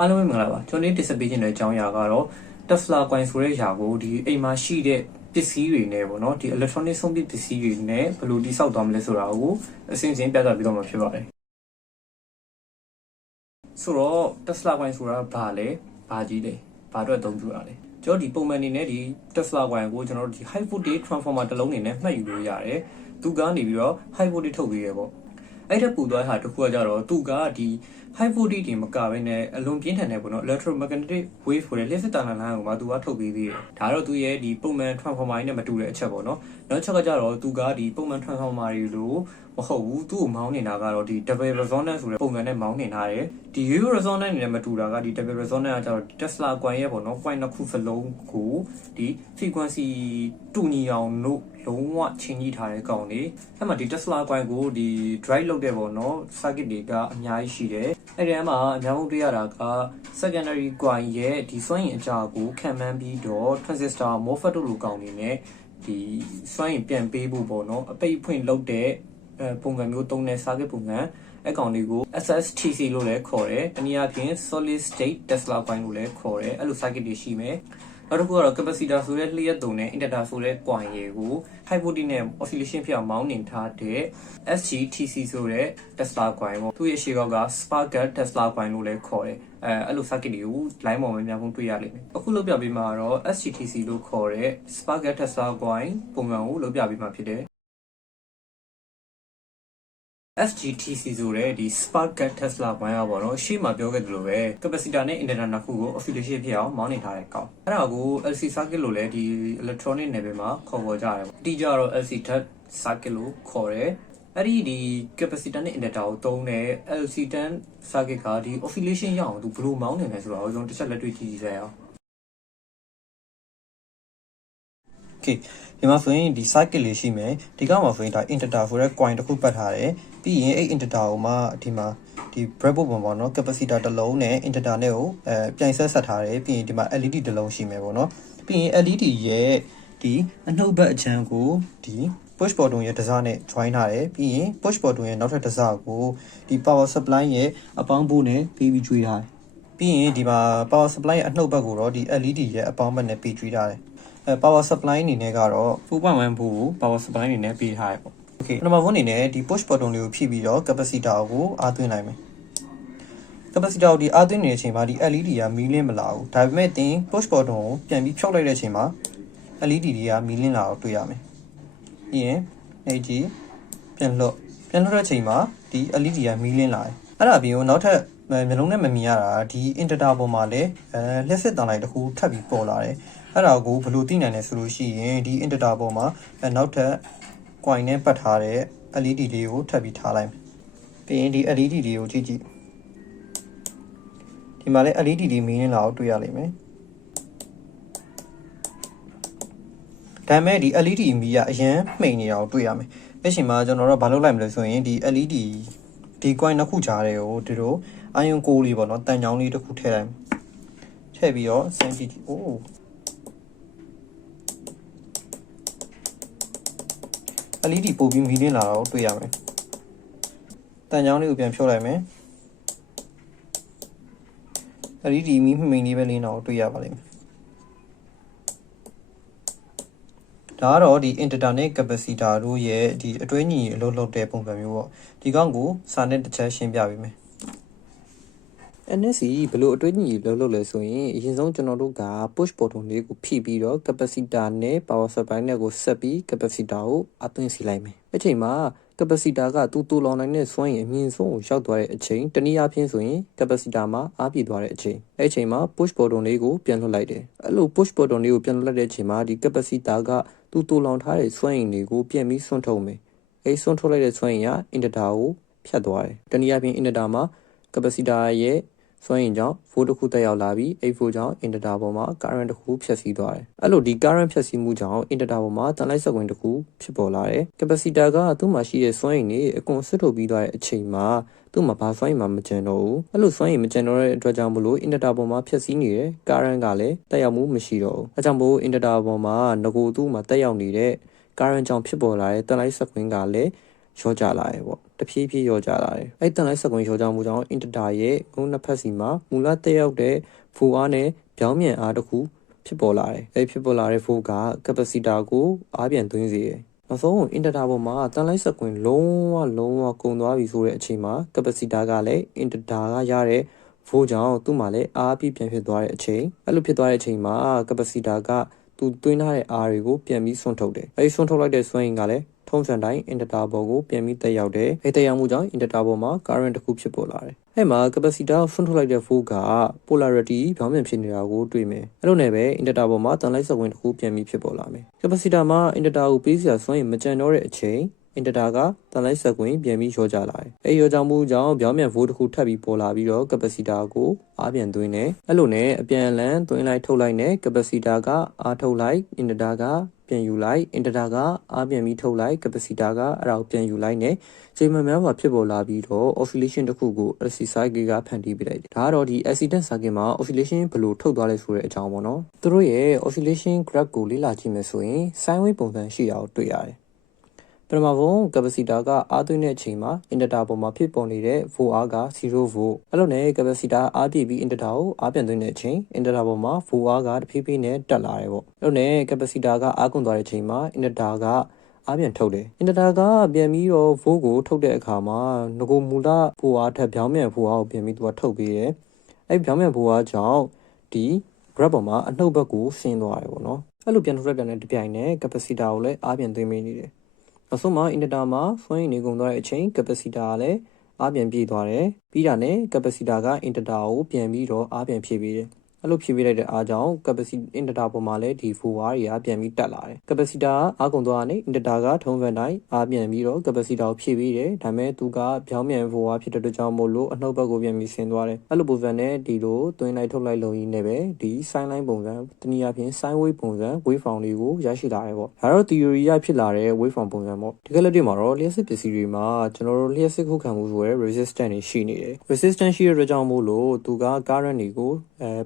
အားလုံးပဲမင်္ဂလာပါကျွန်တော်ဒီ display ခြင်းတဲ့အကြောင်းအရာကတော့ Tesla coin ဆိုတဲ့ຢာကိုဒီအိမ်မှာရှိတဲ့ပစ္စည်းတွေနဲ့ပေါ့နော်ဒီ electronic ဆုံးဖြတ်ပစ္စည်းတွေနဲ့ဘယ်လိုတိစောက်သွားမလဲဆိုတာကိုအစဉ်စဉ်ပြသပြီးတော့မှာဖြစ်ပါတယ်ဆိုတော့ Tesla coin ဆိုတာဘာလဲဘာကြီးလဲဘာအတွက်အသုံးပြုတာလဲကျွန်တော်ဒီပုံမှန်အနေနဲ့ဒီ Tesla coin ကိုကျွန်တော်တို့ဒီ high voltage transformer တစ်လုံးအနေနဲ့မှတ်ယူလို့ရတယ်သူကနေပြီးတော့ high voltage ထုတ်ပေးရပေါ့အဲ့ဒါပူသွားတာတခုကကြတော့သူကဒီ high voltage တွေမကဘဲနဲ့အလွန်ပြင်းထန်တဲ့ပေါ့နော် electromagnetic wave ဆိုတဲ့လျှက်စစ်တန်လှန်လိုင်းကိုမှသူကထုတ်ပေးသေးတယ်ဒါတော့သူရဲ့ဒီပုံမှန် transformer နဲ့မတူတဲ့အချက်ပေါ့နော်နောက်ချက်ကကြတော့သူကဒီပုံမှန် transformer တွေလို့မဟုတ်ဘူးသူ့ကိုမောင်းနေတာကတော့ဒီ double resonance ဆိုတဲ့ပုံစံနဲ့မောင်းနေထားတယ်ဒီ Euro resonance နဲ့မတူတာကဒီ double resonance ကကြတော့ Tesla coin ရဲ့ပေါ့နော် coin နှစ်ခုစလုံးကိုဒီ frequency တူညီအောင်လို့လုံးဝချင်းကြီးထားတဲ့ကောင်လေးအဲ့မှာဒီ Tesla coin ကိုဒီ drive လုပ်တဲ့ပေါ့နော် circuit တွေကအများကြီးရှိတယ်အဲ့ဒီမှာအများဆုံးတွေ့ရတာက secondary coin ရဲ့ဒီစွမ်းအင်အကြာကိုခံမှန်းပြီးတော့ transistor MOSFET တို့လိုကောင်နေနဲ့ဒီစွမ်းအင်ပြန်ပေးဖို့ပေါ့နော်အပိတ်ဖွင့်လုပ်တဲ့ပုံစံမျိုးသုံးတဲ့ circuit ပုံစံအကောင်လေးကို SSTC လို့လည်းခေါ်တယ်တနည်းအားဖြင့် solid state Tesla coin လို့လည်းခေါ်တယ်အဲ့လို circuit တွေရှိမယ်နောက်တစ်ခုကတော့ capacitor ဆိုတဲ့လျှက်တုံနဲ့ inductor ဆိုတဲ့ coin တွေကို high voltage နဲ့ oscillation ဖြစ်အောင်မောင်းနှင်ထားတဲ့ SGTC ဆိုတဲ့ Tesla coin ပေါ့သူ့ရဲ့ရှေ့ကောက်က sparker Tesla coin လို့လည်းခေါ်တယ်အဲ့လို circuit တွေကို line ပေါ်မှာအများဆုံးတွေ့ရလိမ့်မယ်အခုလုပ်ပြပေးမှာတော့ SGTC လို့ခေါ်တဲ့ sparker Tesla coin ပုံစံကိုလုပ်ပြပေးမှာဖြစ်တယ်SGTC ဆိုတဲ့ဒီ sparker Tesla coin ကပေါ့နော်ရှေ့မှာပြောခဲ့သလိုပဲ capacitor နဲ့ inductor နှစ်ခုကို oscillation ဖြစ်အောင်မောင်းနှင်ထားတဲ့ကောင်အဲ့ဒါကို LC circuit လို့လည်းဒီ electronic level မှာခေါ်ပေါ်ကြတယ်ပေါ့အတိအကျတော့ LC circuit လို့ခေါ်တယ်အဲ့ဒီ capacitor နဲ့ inductor ကိုသုံးတဲ့ LC10 circuit ကဒီ oscillation ရအောင်သူဘယ်လိုမောင်းနေလဲဆိုတော့ကျွန်တော်တစ်ချက်လက်တွေ့ကြည့်ကြည့်ရအောင် Okay ဒီမှာဆိုရင်ဒီ circuit လေးရှိမယ်ဒီကမှာဆိုရင်ဒါ inductor ဆိုတဲ့ coin တစ်ခုပတ်ထားတယ်ပြီးရင်အဲ့ inductor ကိုမှဒီမှာဒီ breadboard ပေါ်မှာเนาะ capacitor တစ်လုံးနဲ့ inductor နဲ့ကိုပြိုင်ဆက်ထားတယ်ပြီးရင်ဒီမှာ LED တစ်လုံးရှိမယ်ပေါ့เนาะပြီးရင် LED ရဲ့ဒီအနှုတ်ဘက်အချမ်းကိုဒီ push button ရဲ့တစနဲ့ join ထားတယ်ပြီးရင် push button ရဲ့နောက်ထပ်တစကိုဒီ power supply ရဲ့အပေါင်းဘိုးနဲ့ပြီးပြီးကျွေးထားတယ်ပြီးရင်ဒီမှာ power supply ရဲ့အနှုတ်ဘက်ကိုတော့ဒီ LED ရဲ့အပေါင်းဘက်နဲ့ပြီးကျွေးထားတယ်power supply အနေနဲ့ကတော့ 4.1 volt ကို power supply အနေနဲ့ပေးထားရပေါ့ Okay နံပါတ်1အနေနဲ့ဒီ push button လေးကိုဖြည့်ပြီးတော့ capacitor ကိုအားသွင်းနိုင်မယ် capacitor ကိုဒီအားသွင်းနေတဲ့အချိန်မှာဒီ LED ကမီးလင်းမလာဘူးဒါပေမဲ့သင် push button ကိုပြန်ပြီးဖြုတ်လိုက်တဲ့အချိန်မှာ LED တွေကမီးလင်းလာတော့တွေ့ရမယ်ပြီးရင်နေကြည့်ပြန်လွှတ်တဲ့အချိန်မှာဒီ LED ကမီးလင်းလာတယ်အဲ့ဒါပြီးတော့နောက်ထပ်မျိုးလုံးနဲ့မမြင်ရတာဒီ inductor ပေါ်မှာလည်းလျှက်စစ်တန်လိုက်တစ်ခုထပ်ပြီးပေါ်လာတယ်အဲ့ဒါကိုဘယ်လိုသိနိုင်လဲဆိုလို့ရှိရင်ဒီ inductor ပေါ်မှာနောက်ထပ် coin နဲ့ပတ်ထားတဲ့ LED လေးကိုထပ်ပြီးထားလိုက်မယ်ပြီးရင်ဒီ LED လေးကိုကြည့်ဒီမှာလည်း LED လေးမီးနေတာကိုတွေ့ရလိမ့်မယ်ဒါပေမဲ့ဒီ LED မီးကအရင်မှိန်နေတာကိုတွေ့ရမယ်အဲ့ချိန်မှာကျွန်တော်တို့ဘာလုပ်လိုက်မလဲဆိုရင်ဒီ LED ဒီ coin နှစ်ခုကြားတွေကိုဒီလို ion core လေးပေါ့နော်တန်ကြောင်းလေးတစ်ခုထည့်လိုက်မယ်ထည့်ပြီးတော့စမ်းကြည့်အိုးLED ပို့ပြီးမီးလင်းလာတော့တွေ့ရမယ်တန်ကြောင်းလေးကိုပြန်ဖြုတ်လိုက်မယ် LED မီးမိန်လေးပဲလင်းတော့တွေ့ရပါလိမ့်မယ်ဒါကတော့ဒီ inductor နဲ့ capacitor တို့ရဲ့ဒီအတွဲညီအလုပ်လုပ်တဲ့ပုံစံမျိုးပေါ့ဒီကောင်ကိုစာနဲ့တစ်ချက်ရှင်းပြပေးမယ်NSC ဘယ်လိုအတွဲညီလုပ်လဲဆိုရင်အရင်ဆုံးကျွန်တော်တို့က push button လေးကိုဖိပြီးတော့ capacitor နဲ့ power supply နဲ့ကိုဆက်ပြီး capacitor ကိုအသွင်းစီလိုက်မယ်အချိန်မှာ capacitor ကတူလောင်နိုင်တဲ့စွမ်းရည်အမြင့်ဆုံးကိုရောက်သွားတဲ့အချိန်တနည်းအားဖြင့်ဆိုရင် capacitor မှာအားပြည့်သွားတဲ့အချိန်အဲ့အချိန်မှာ push button လေးကိုပြန်လွှတ်လိုက်တယ်အဲ့လို push button လေးကိုပြန်လွှတ်လိုက်တဲ့အချိန်မှာဒီ capacitor ကတူလောင်ထားတဲ့စွမ်းရည်တွေကိုပြန်ပြီးဆွန့်ထုတ်မယ်အဲ့ဆွန့်ထုတ်လိုက်တဲ့စွမ်းရည်က inductor ကိုဖြတ်သွားတယ်တနည်းအားဖြင့် inductor မှာ capacitor ရဲ့စွမ်းအင်ကြောင့် volt တစ်ခုတက်ရောက်လာပြီးအဲ့ volt ကြောင့် inductor ပေါ်မှာ current တစ်ခုဖြတ်စီးသွားတယ်အဲ့လိုဒီ current ဖြတ်စီးမှုကြောင့် inductor ပေါ်မှာတန်လိုက်စက်ကွင်းတစ်ခုဖြစ်ပေါ်လာတယ် capacitor ကသူ့မှာရှိတဲ့စွမ်းအင်တွေအကုန်ဆွတ်ထုတ်ပြီးသွားတဲ့အချိန်မှာသူ့မှာဘာစွမ်းအင်မှမကျန်တော့ဘူးအဲ့လိုစွမ်းအင်မကျန်တော့တဲ့အတွက်ကြောင့်မလို့ inductor ပေါ်မှာဖြတ်စီးနေတဲ့ current ကလည်းတက်ရောက်မှုမရှိတော့ဘူးအဲကြောင့်မို့ inductor ပေါ်မှာငကိုသူ့မှာတက်ရောက်နေတဲ့ current ကြောင့်ဖြစ်ပေါ်လာတဲ့တန်လိုက်စက်ကွင်းကလည်းလျော့ကျလာတယ်ပေါ့ တဖြည်းဖြည်းလျော့ကျလာတယ်အဲ့တန်လိုက်စကွင်းလျော့ကျမှုကြောင့် integer ရဲ့ငုံနှစ်ဖက်စီမှာမူလတက်ရောက်တဲ့ flow အားနဲ့ပြောင်းပြန်အားတစ်ခုဖြစ်ပေါ်လာတယ်အဲ့ဖြစ်ပေါ်လာတဲ့ flow က capacitor ကိုအားပြန်သွင်းစေတယ်နောက်ဆုံး integer ပေါ်မှာတန်လိုက်စကွင်းလုံးဝကုန်သွားပြီဆိုတဲ့အချိန်မှာ capacitor ကလည်း integer ကရတဲ့ volt ကြောင့်သူ့မှာလည်းအားပြည့်ပြန်ဖြစ်သွားတဲ့အချိန်အဲ့လိုဖြစ်သွားတဲ့အချိန်မှာ capacitor ကသူသွင်းထားတဲ့အားတွေကိုပြန်ပြီးဆွန့်ထုတ်တယ်အဲဒီဆွန့်ထုတ်လိုက်တဲ့စွမ်းအင်ကလည်းထုံးစံတိုင်း integer ပေါ်ကိုပြန်ပြီးတက်ရောက်တယ်အဲတက်ရောက်မှုကြောင့် integer ပေါ်မှာ current တစ်ခုဖြစ်ပေါ်လာတယ်အဲမှာ capacitor ဆွန့်ထုတ်လိုက်တဲ့ volt က polarity ပြောင်းပြန်ဖြစ်နေတာကိုတွေ့မယ်အဲ့လိုနဲ့ပဲ integer ပေါ်မှာတန်လိုက်စက်ဝင်တစ်ခုပြန်ပြီးဖြစ်ပေါ်လာမယ် capacitor မှာ integer ကိုပေးစရာစွမ်းအင်မကျန်တော့တဲ့အချိန်integer ကတန်လိုက်စက်ကွင်းပြန်ပြီးလျော့ကျလာတယ်။အဲဒီလျော့ကျမှုကြောင့်ပြောင်းပြန် volt တစ်ခုထပ်ပြီးပေါ်လာပြီးတော့ capacitor ကိုအားပြန်သွင်းတယ်။အဲ့လိုနဲ့အပြန်အလှန်သွင်းလိုက်ထုတ်လိုက်နဲ့ capacitor ကအားထုတ်လိုက် integer ကပြန်ယူလိုက် integer ကအားပြန်ပြီးထုတ်လိုက် capacitor ကအဲ့ဒါကိုပြန်ယူလိုက်နဲ့ချိန်မှန်များစွာဖြစ်ပေါ်လာပြီးတော့ oscillation တစ်ခုကို RC cycle ကဖန်တီးပေးလိုက်တယ်။ဒါကတော့ဒီ accident circuit မှာ oscillation ဘယ်လိုထုတ်သွားလဲဆိုတဲ့အကြောင်းပေါ့နော်။သူတို့ရဲ့ oscillation graph ကိုလေ့လာကြည့်မယ်ဆိုရင် sine wave ပုံစံရှိတာကိုတွေ့ရတယ်။ပထမဆုံး capacitor ကအားသွင်းတဲ့အချိန်မှာ integer ပေါ်မှာဖြစ်ပေါ်နေတဲ့ volt အားက0 volt အဲ့လိုနဲ့ capacitor အားပြည့်ပြီး integer ကိုအားပြန်သွင်းတဲ့အချိန် integer ပေါ်မှာ volt အားကတဖြည်းဖြည်းနဲ့တက်လာတယ်ပေါ့အဲ့လိုနဲ့ capacitor ကအားကုန်သွားတဲ့အချိန်မှာ integer ကအားပြန်ထုတ်တယ် integer ကပြန်ပြီးတော့ volt ကိုထုတ်တဲ့အခါမှာငကိုမူလ volt အားထက်ပြောင်းပြန် volt အားကိုပြန်ပြီးသူကထုတ်ပေးတယ်အဲ့ပြောင်းပြန် volt အားကြောင့်ဒီ graph ပေါ်မှာအနှုတ်ဘက်ကိုဆင်းသွားတယ်ပေါ့နော်အဲ့လိုပြန်ထုတ်တဲ့တပြိုင်နက် capacitor ကိုလည်းအားပြန်သွင်းပေးနေတယ်နောက်ဆုံးမှာ integer မှာစွမ်းရည်နေကုန်သွားတဲ့အချိန် capacitor ကလည်းအားပြန်ပြေးသွားတယ်ပြီးတာနဲ့ capacitor က integer ကိုပြန်ပြီးတော့အားပြန်ဖြည့်ပေးတယ်အဲ့လိုဖြည့်ပေးလိုက်တဲ့အားကြောင့် capacitor integer ပေါ်မှာလည်းဒီ volt အားတွေကပြန်ပြီးတက်လာတယ် capacitor အားကုန်သွားတာနဲ့ integer ကထုံးစံတိုင်းအားပြန်ပြီးတော့ capacitor ကိုဖြည့်ပေးတယ်ဒါပေမဲ့သူကပြောင်းပြန် volt အားဖြစ်တဲ့အတွက်ကြောင့်မို့လို့အနှုတ်ဘက်ကိုပြန်ပြီးဆင်းသွားတယ်အဲ့လိုပုံစံနဲ့ဒီလိုသွင်းလိုက်ထုတ်လိုက်လုံကြီးနဲ့ပဲဒီ sine line ပုံစံတနည်းအားဖြင့် sine wave ပုံစံ wave form လေးကိုရရှိလာတယ်ပေါ့ဒါတော့ theory ရဖြစ်လာတဲ့ wave form ပုံစံပေါ့ဒီကလက်တွေ့မှာတော့လျှက်စစ်ပစ္စည်းတွေမှာကျွန်တော်တို့လျှက်စစ်ခုခံမှုဆိုရဲ resistance တွေရှိနေတယ် resistance ရှိတဲ့အတွက်ကြောင့်မို့လို့သူက current တွေကို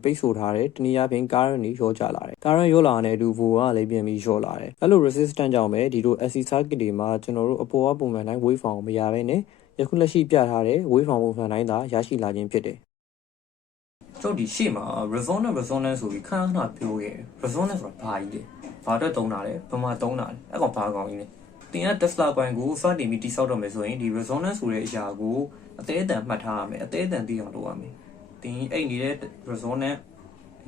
ပိတ်ဆို့ထားတယ်တနည်းအားဖြင့် current တွေလျော့ကျလာတယ် current လျော့လာတဲ့ volt ကလည်းပြန်ပြီးလျော့လာတယ်အဲ့လို resistance ကြောင့်ပဲဒီလို AC circuit တွေမှာကျွန်တော်တို့အပေါ်ကပုံစံတိုင်း wave form ကိုမရဘဲနဲ့ယခုလက်ရှိပြထားတဲ့ wave form ပုံစံတိုင်းသာရရှိလာခြင်းဖြစ်တယ်ကျွန်တော်ဒီရှေ့မှာ resonance ဆိုပြီးခဏခဏပြောခဲ့တယ် resonance ဆိုတာဘာကြီးလဲဘာအတွက်သုံးတာလဲဘယ်မှာသုံးတာလဲအဲ့ကောင်ဘာကောင်ကြီးလဲတင်က Tesla ကွန်ကိုစတင်ပြီးတိစောက်တော့မယ်ဆိုရင်ဒီ resonance ဆိုတဲ့အရာကိုအသေးအတန်မှတ်ထားရမယ်အသေးအတန်သိအောင်လုပ်ရမယ်တင်အဲ့နေတဲ့ resonance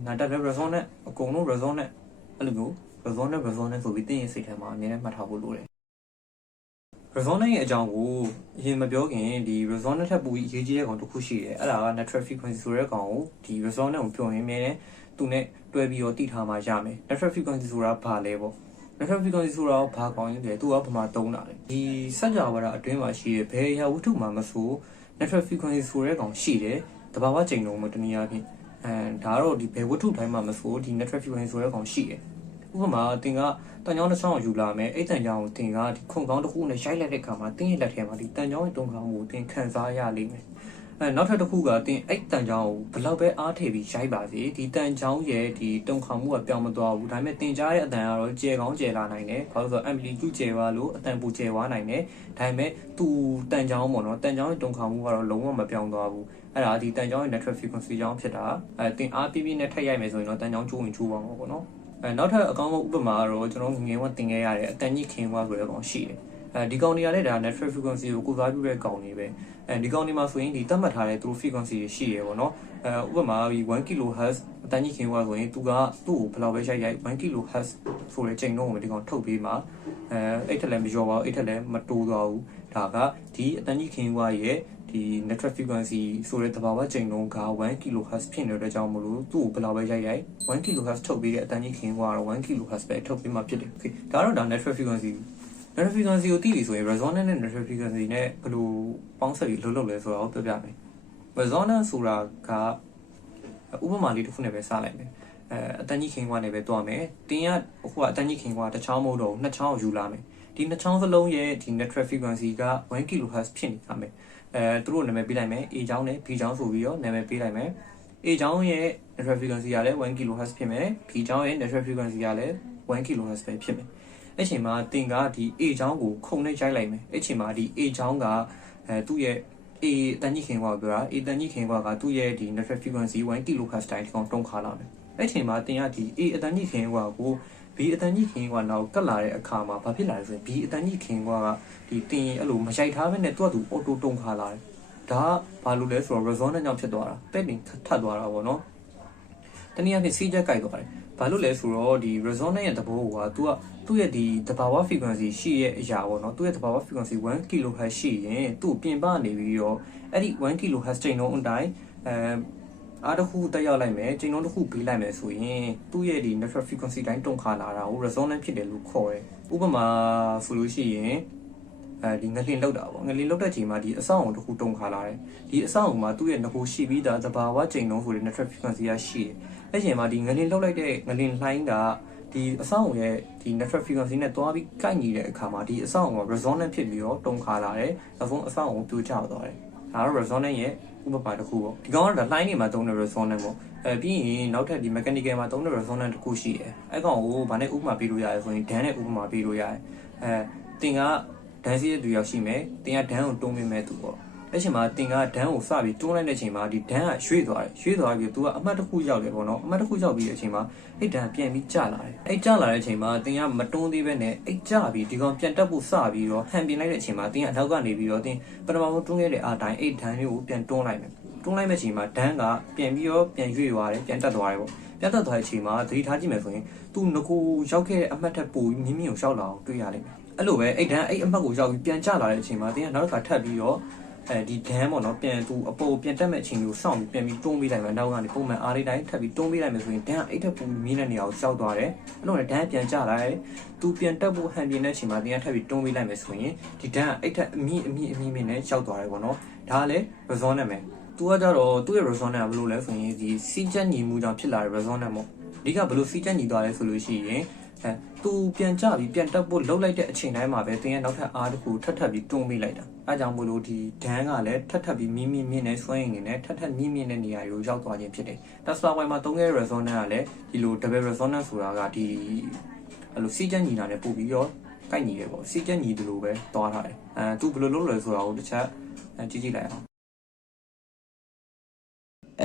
နာတက်တဲ့ resonance အကုန်လုံး resonance အဲ့လိုမျိုး resonance ဆိုပြီးတင်ရဲ့စိတ်ထဲမှာအမြဲတမ်းမှတ်ထားဖို့လိုတယ် resonance ရဲ့အကြောင်းကိုအရင်မပြောခင်ဒီ resonance ထက်ပိုပြီးအရေးကြီးတဲ့ကောင်တစ်ခုရှိတယ်အဲ့ဒါက natural frequency ဆိုတဲ့ကောင်ကိုဒီ resonance ကိုပြောရင်းနဲ့သူနဲ့တွဲပြီးတော့တိထားမှရမယ် natural frequency ဆိုတာဘာလဲပေါ့ natural frequency ဆိုတာဘာကောင်ကြီးလဲသူကဘာမှသုံးတာလဲဒီစัจ java အတွင်းမှာရှိတဲ့ဘယ်အရာဝတ္ထုမှမဆို natural frequency ဆိုတဲ့ကောင်ရှိတယ်တဘာဝချိန်လုံးမတနည်းအားဖြင့်ဒါတော့ဒီဘယ်ဝတ္ထုတိုင်းမှာမဆိုဒီ natural frequency ဆိုတဲ့ကောင်ရှိတယ်ဥပမာတင်ကတန်ကြောင်းတစ်ချောင်းကိုယူလာမယ်အဲ့တန်ကြောင်းကိုတင်ကဒီခုံကောင်းတစ်ခုနဲ့ရိုက်လိုက်တဲ့အခါမှာတင်းရဲ့လက်ထဲမှာဒီတန်ကြောင်းရဲ့တုံးခေါင်းကိုတင်ခံစားရလိမ့်မယ်နောက်ထပ်တစ်ခုကတင်အဲ့တန်ကြောင်းကိုဘလောက်ပဲအားထည့်ပြီးရိုက်ပါစေဒီတန်ကြောင်းရဲ့ဒီတုံးခေါင်းမှုကပြောင်းမသွားဘူးဒါပေမဲ့တင်ကြားတဲ့အတန်ကတော့ကျယ်ကောင်းကျယ်လာနိုင်တယ်ဘာလို့ဆိုတော့ amplitude ကျယ်သွားလို့အတန်ပူကျယ်သွားနိုင်တယ်ဒါပေမဲ့သူတန်ကြောင်းပေါ့နော်တန်ကြောင်းရဲ့တုံးခေါင်းမှုကတော့လုံးဝမပြောင်းသွားဘူးအဲ့ဒါဒီတန်ကြောင်းရဲ့ natural frequency ကြောင့်ဖြစ်တာတင်အားပြည့်နဲ့ထပ်ရိုက်မယ်ဆိုရင်တော့တန်ကြောင်းကျိုးဝင်ကျိုးပါမှာပေါ့နော်နောက်ထပ်အကောင်းဆုံးဥပမာကတော့ကျွန်တော်ငယ်ကသင်ခဲ့ရတဲ့အတန်ကြီးခင်ွားဆိုတဲ့ကောင်ရှိတယ်ဒီကောင်တွေကလည်းဒါ natural frequency ကိုကိုစားပြုတဲ့ကောင်တွေပဲဒီကောင်တွေမှာဆိုရင်ဒီသတ်မှတ်ထားတဲ့သူတို့ frequency တွေရှိရပေါ့နော်ဥပမာဒီ1 kHz အတန်ကြီးခင်ွားဆိုရင်သူ့ကိုဘယ်လောက်ပဲရိုက်1 kHz ဆိုတဲ့ချိန်လုံးကိုဒီကောင်ထုတ်ပေးမှာအဲ့ထက်လည်းမလျော့ပါဘူးအဲ့ထက်လည်းမတိုးသွားဘူးဒါကဒီအတန်ကြီးခင်ွားရဲ့ဒီ natural frequency ဆိုတဲ့သဘာဝချိန်လုံးက1 kHz ဖြစ်နေတဲ့ကြောင့်မလို့သူ့ကိုဘယ်လောက်ပဲရိုက်1 kHz ထုတ်ပေးတဲ့အတန်ကြီးခင်ွားတော့1 kHz ပဲထုတ်ပေးမှာဖြစ်တယ် okay ဒါတော့ဒါ natural frequency ကိုသိပြီဆိုရင် resonance နဲ့ natural frequency နဲ့ဘယ်လိုပေါင်းစပ်ပြီးလုပ်လဲဆိုတော့ပြောပြမယ် resonance ဆိုတာကဥပမာလေးတစ်ခုနဲ့ပဲစလိုက်မယ်အတန်ကြီးခင်ွားနဲ့ပဲတွားမယ်တင်ကအခုကအတန်ကြီးခင်ွားတစ်ချောင်းမဟုတ်တော့နှစ်ချောင်းကိုယူလာမယ်ဒီနှစ်ချောင်းစလုံးရဲ့ဒီ natural frequency က1 kHz ဖြစ်နေတာမယ်သူတို့နာမည်ပေးလိုက်မယ် A ချောင်းနဲ့ B ချောင်းဆိုပြီးတော့နာမည်ပေးလိုက်မယ် A ချောင်းရဲ့ natural frequency ကလည်း1 kHz ဖြစ်မယ် B ချောင်းရဲ့ natural frequency ကလည်း1 kHz ပဲဖြစ်မယ်အဲ့ချိန်မှာတင်ကဒီ A ချောင်းကိုခုံနဲ့ရိုက်လိုက်မယ်အဲ့ချိန်မှာဒီ A ချောင်းက သူ့ရဲ့ A အတန်ကြီးခင်ကွာပြောတာ A တန်ကြီးခင်ကွာကသူ့ရဲ့ဒီ natural frequency 1 kHz တိုင်းကောင်တုံးခါလာမယ်အဲ့ချိန်မှာတင်ရဒီ A အတန်ကြီးခင်ကွာကို B အတန်ကြီးခင်ကွာနောက်ကတ်လာတဲ့အခါမှာဘာဖြစ်လာလဲဆိုရင် B အတန်ကြီးခင်ကွာကဒီတင်အဲ့လိုမရိုက်ထားဘဲနဲ့သူ့အတူ auto တုံးခါလာတယ်ဒါကဘာလို့လဲဆိုတော့ resonance ကြောင့်ဖြစ်သွားတာပဲ့တင်ထပ်သွားတာပေါ့နော်တနည်းအားဖြင့်စီးချက်ကြိုက်သွားတယ်ဘာလို့လဲဆိုတော့ဒီ resonance ရဲ့သဘောကသူ့ရဲ့ဒီသဘာဝ frequency ရှိရဲ့အရာပေါ့နော်သူ့ရဲ့သဘာဝ frequency 1 kHz ရှိရင်သူ့ပြင်ပနေပြီးတော့အဲ့ဒီ1 kHz ချိန်လုံးအတိုင်းအားတစ်ခုတက်ရောက်လိုက်မယ်ချိန်လုံးတစ်ခုပေးလိုက်မယ်ဆိုရင်သူ့ရဲ့ဒီ natural frequency တိုင်းတုံခါလာတာကို resonance ဖြစ်တယ်လို့ခေါ်တယ်ဥပမာဆိုလို့ရှိရင်ဒီငလင်လောက်တာပေါ့ငလင်လောက်တဲ့ချိန်မှာဒီအဆောက်အုံတစ်ခုတုံခါလာတယ်ဒီအဆောက်အုံမှာသူ့ရဲ့ငကိုရှိပြီးသားသဘာဝချိန်လုံးဆိုတဲ့ natural frequency ကရှိတယ်အဲ့ချိန်မှာဒီငလင်လောက်လိုက်တဲ့ငလင်လှိုင်းကဒီအဆောက်အုံရဲ့ဒီ natural frequency နဲ့တွားပြီးကိုက်ညီတဲ့အခါမှာဒီအဆောက်အုံက resonance ဖြစ်ပြီးတော့တုံခါလာတယ်အဆုံးအဆောက်အုံပြိုကျသွားတယ်ဒါတော့ resonance ရဲ့ဥပမာတစ်ခုပေါ့ဒီကောင်ကတော့လှိုင်းနေမှာတုံးတဲ့ resonance ပေါ့ပြီးရင်နောက်ထပ်ဒီ mechanical မှာတုံးတဲ့ resonance တစ်ခုရှိတယ်အဲ့ကောင်ကိုဗာနဲ့ဥပမာပေးလို့ရတယ်ဆိုရင်ဒန်းနဲ့ဥပမာပေးလို့ရတယ်တင်ကဒန်းစီရဲ့သူရောက်ရှိမယ်တင်ကဒန်းကိုတုံးပေးမယ်သူပေါ့အဲ့ချိန်မှာတင်ကဒန်းကိုစပြီးတွန်းလိုက်တဲ့ချိန်မှာဒီဒန်းကရွှေ့သွားပြီးသူကအမှတ်တစ်ခုရောက်တယ်ပေါ့နော်အမှတ်တစ်ခုရောက်ပြီးတဲ့အချိန်မှာအဲ့ဒန်းပြန်ပြီးကျလာတယ်အဲ့ကျလာတဲ့အချိန်မှာတင်ကမတွန်းသေးပဲနဲ့အဲ့ကျပြီးဒီကောင်ပြန်တက်ဖို့စပြီးတော့ဟန်ပြင်လိုက်တဲ့အချိန်မှာတင်ကအနောက်ကနေပြီးတော့တင်ပထမဆုံးတွန်းခဲ့တဲ့အားတိုင်းအဲ့ဒန်းလေးကိုပြန်တွန်းလိုက်မယ်တွန်းလိုက်မဲ့ချိန်မှာဒန်းကပြန်ပြီးတော့ပြန်ရွှေ့သွားတယ်ပြန်တက်သွားတယ်ပေါ့ပြန်တက်သွားတဲ့အချိန်မှာသတိထားကြည့်မယ်ဆိုရင်သူငကိုရောက်ခဲ့တဲ့အမှတ်ထက်ပိုပြီးမြင့်မြင့်ကိုရောက်လာအောင်တွေ့ရလိမ့်မယ်အဲ့လိုပဲအဲ့ဒန်းအဲ့အမှတ်ကိုရောက်ပြီးပြန်ကျလာတဲ့အချိန်မှာတင်ကနောက်တစ်ခါထပ်ပြီးတော့ဒီဒန်းပေါ့နော်ပြန်သူအပေါ်ပြန်တက်မဲ့အချိန်ကိုစောင့်ပြီးပြန်ပြီးတွန်းပေးလိုက်မယ်နောက်ကနေပုံမှန်အားလေးတိုင်းထပ်ပြီးတွန်းပေးလိုက်မယ်ဆိုရင်ဒန်းအဲ့ထက်ပိုမြင့်တဲ့နေရာကိုရောက်သွားတယ်အဲ့လိုနဲ့ဒန်းပြန်ကျလာတယ်သူပြန်တက်ဖို့ဟန်ပြင်းတဲ့အချိန်မှာတင်ကထပ်ပြီးတွန်းပေးလိုက်မယ်ဆိုရင်ဒီဒန်းအဲ့ထက်အမြင့်နဲ့ရောက်သွားတယ်ပေါ့နော်ဒါကလည်း resonance ပဲသူကကြတော့သူ့ရဲ့ resonance ကဘယ်လိုလဲဆိုရင်ဒီစီးချက်ညီမှုကြောင့်ဖြစ်လာတဲ့ resonance ပေါ့အဓိကဘယ်လိုစီးချက်ညီသွားလဲဆိုလို့ရှိရင်သူပြန်ကြပြီးပြန်တက်ဖို့လှုပ်လိုက်တဲ့အချိန်တိုင်းမှာပဲတင်ရဲ့နောက်ထပ်အားတစ်ခုထပ်ပြီးတွန်းပေးလိုက်တာအဲကြောင့်မို့လို့ဒီဒန်းကလည်းထပ်ပြီးမြင့်နဲ့ဆွဲရင်နေနဲ့ထပ်မြင့်တဲ့နေရာကိုရောက်သွားခြင်းဖြစ်တယ် Tesla Y မှာသုံးခဲ့တဲ့ resonance ကလည်းဒီလို double resonance ဆိုတာကဒီအဲ့လိုစီးချက်ညီတာနဲ့ပို့ပြီးတော့ကိုက်ညီတယ်ပေါ့စီးချက်ညီတယ်လို့ပဲသွားထားတယ်သူဘယ်လိုလုပ်လဲဆိုတာကိုတစ်ချက်ကြည့်လိုက်အောင်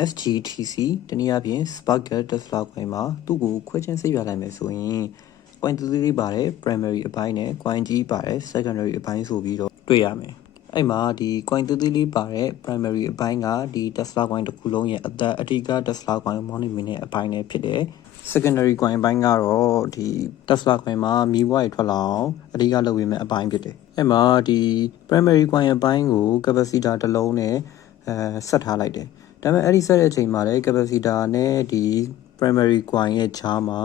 SGTC တနည်းအားဖြင့် Sparkle Tesla Coin မှာသူ့ကိုခွဲချင်းစိတ်ပြလိုက်မယ်ဆိုရင် coin သေးသေးပါတယ် primary အပိုင်းနဲ့ coin ကြီးပါတယ် secondary အပိုင်းဆိုပြီးတော့တွေ့ရမယ်အဲ့မှာဒီ coin သေးသေးလေးပါတဲ့ primary အပိုင်းကဒီ Tesla coin တစ်ခုလုံးရဲ့အဓိက Tesla coin မောင်းနေမိတဲ့အပိုင်းနဲ့ဖြစ်တယ် secondary coin အပိုင်းကတော့ဒီ Tesla coin မှာမီးဝါးတွေထွက်လာအောင်အဓိကလုပ်ပေးမယ့်အပိုင်းဖြစ်တယ်အဲ့မှာဒီ primary coin အပိုင်းကို capacitor တစ်လုံးနဲ့ဆက်ထားလိုက်တယ်ဒါပေမဲ့အဲ့ဒီဆက်တဲ့အချိန်မှာလည်း capacitor နဲ့ဒီ primary coin ရဲ့ခြားမှာ